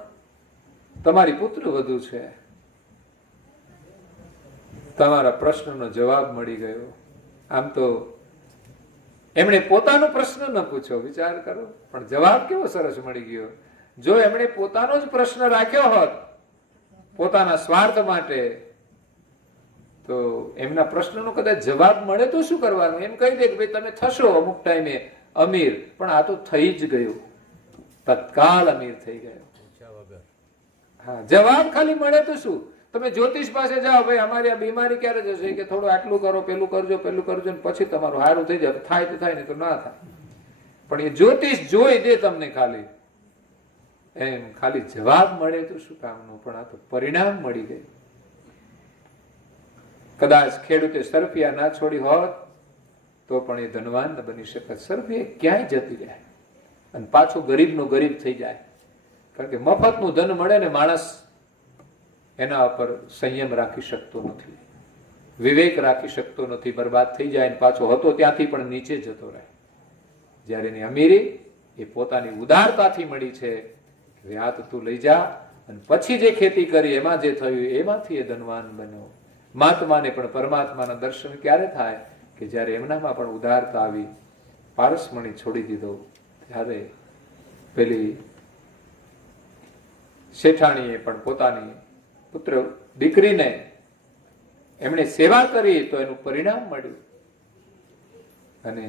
તમારી પુત્ર વધુ છે. તમારા પ્રશ્નનો જવાબ મળી ગયો. આમ તો એમણે પોતાનો પ્રશ્ન ન પૂછ્યો, વિચાર કરો, પણ જવાબ કેવો સરસ મળી ગયો. જો એમણે પોતાનો જ પ્રશ્ન રાખ્યો હોત પોતાના સ્વાર્થ માટે, તો એમના પ્રશ્નનો કદાચ જવાબ મળે તો શું કરવાનું? એમ કહી દે કે ભાઈ તમે થશો અમુક ટાઈમે અમીર, પણ આ તો થઈ જ ગયું, તત્કાલ અમીર થઈ ગયો. હા, જવાબ ખાલી મળે તો શું? તમે જ્યોતિષ પાસે જાઓ, ભાઈ અમારી આ બીમારી ક્યારે જશે, કે થોડું આટલું કરો, પેલું કરજો, પેલું કરજો, પછી તમારું સારું થઈ જાય. થાય તો થાય, નહીં તો ના થાય. પણ એ જ્યોતિષ જોઈ દે તમને ખાલી, એમ ખાલી જવાબ મળે તો શું કામનું? પણ આ તો પરિણામ મળી ગયું. કદાચ ખેડૂતે સરફિયા ના છોડી હોત તો પણ એ ધનવાન ન બની શકે. સરફિયા ક્યાંય જતી રહે અને પાછો ગરીબનો ગરીબ થઈ જાય. કારણ કે મફતનું ધન મળે ને માણસ એના ઉપર સંયમ રાખી શકતો નથી, વિવેક રાખી શકતો નથી, બરબાદ થઈ જાય. પાછો હતો ત્યાંથી પણ નીચે જતો રહે. જ્યારે એની અમીરી એ પોતાની ઉદારતાથી મળી છે. આ તો તું લઈ જા, અને પછી જે ખેતી કરી એમાં જે થયું એમાંથી એ ધનવાન બન્યો. મહાત્માને પણ પરમાત્માના દર્શન ક્યારે થાય કે જ્યારે એમનામાં પણ ઉદારતા આવી, પારસમણી છોડી દીધો, ત્યારે પેલી શેઠાણીએ પણ પોતાની પુત્ર દીકરીને એમણે સેવા કરી તો એનું પરિણામ મળ્યું, અને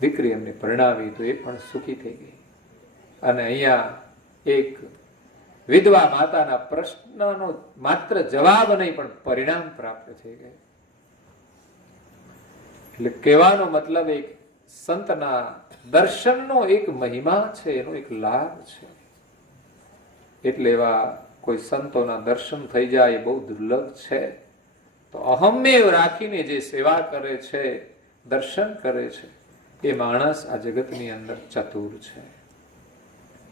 દીકરી એમને પરણાવી તો એ પણ સુખી થઈ ગઈ. અને અહીંયા એક વિધવા માતાના પ્રશ્નનો માત્ર જવાબ નહીં પણ પરિણામ પ્રાપ્ત થઈ ગયું. એટલે કહેવાનો મતલબ એક સંતના દર્શનનો એક મહિમા છે, એનો એક લાભ છે. એટલે એવા કોઈ સંતોના દર્શન થઈ જાય એ બહુ દુર્લભ છે. તો અહમેવ રાખીને જે સેવા કરે છે, દર્શન કરે છે, એ માણસ આ જગતની અંદર ચતુર છે.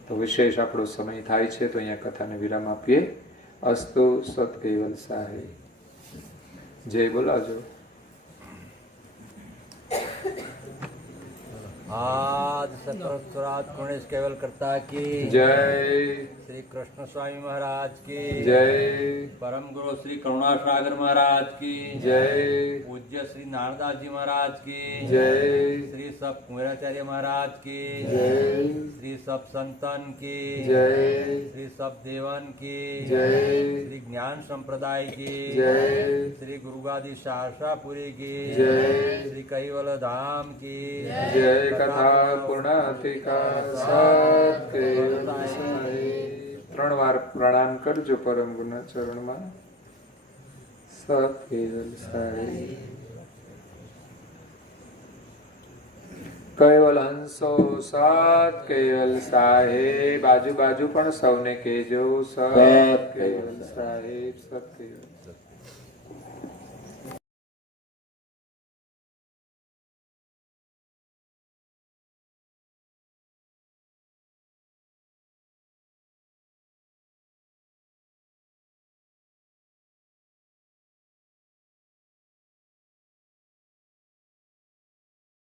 તો વિશેષ આપણો સમય થાય છે તો અહીંયા કથાને વિરામ આપીએ. અસ્તુ સત કેવલ સાહે. જય બોલાજો. आज सकरात गणेश केवल करता की જય श्री कृष्ण स्वामी महाराज की જય परम गुरु श्री करुणा सागर महाराज की જય पूज्य श्री नारदास जी महाराज की જય श्री सब कुमेराचार्य महाराज की જય श्री सब संतन की જય श्री सब देवन की જય श्री ज्ञान संप्रदाय की જય श्री गुरुगादी शास्त्रापुरी की જય श्री कैवल धाम की જય કથા પૂર્ણાતિકા સત કેવલ સાહે. 3 વાર પ્રણામ કરજો પરમ ગુરુના ચરણમાં. સત કેવલ સાહે. કેવલ હંસો સત કેવલ સાહેબ. બાજુ પણ સૌને કહેજો સત કેવલ સાહેબ. સત કેવલ.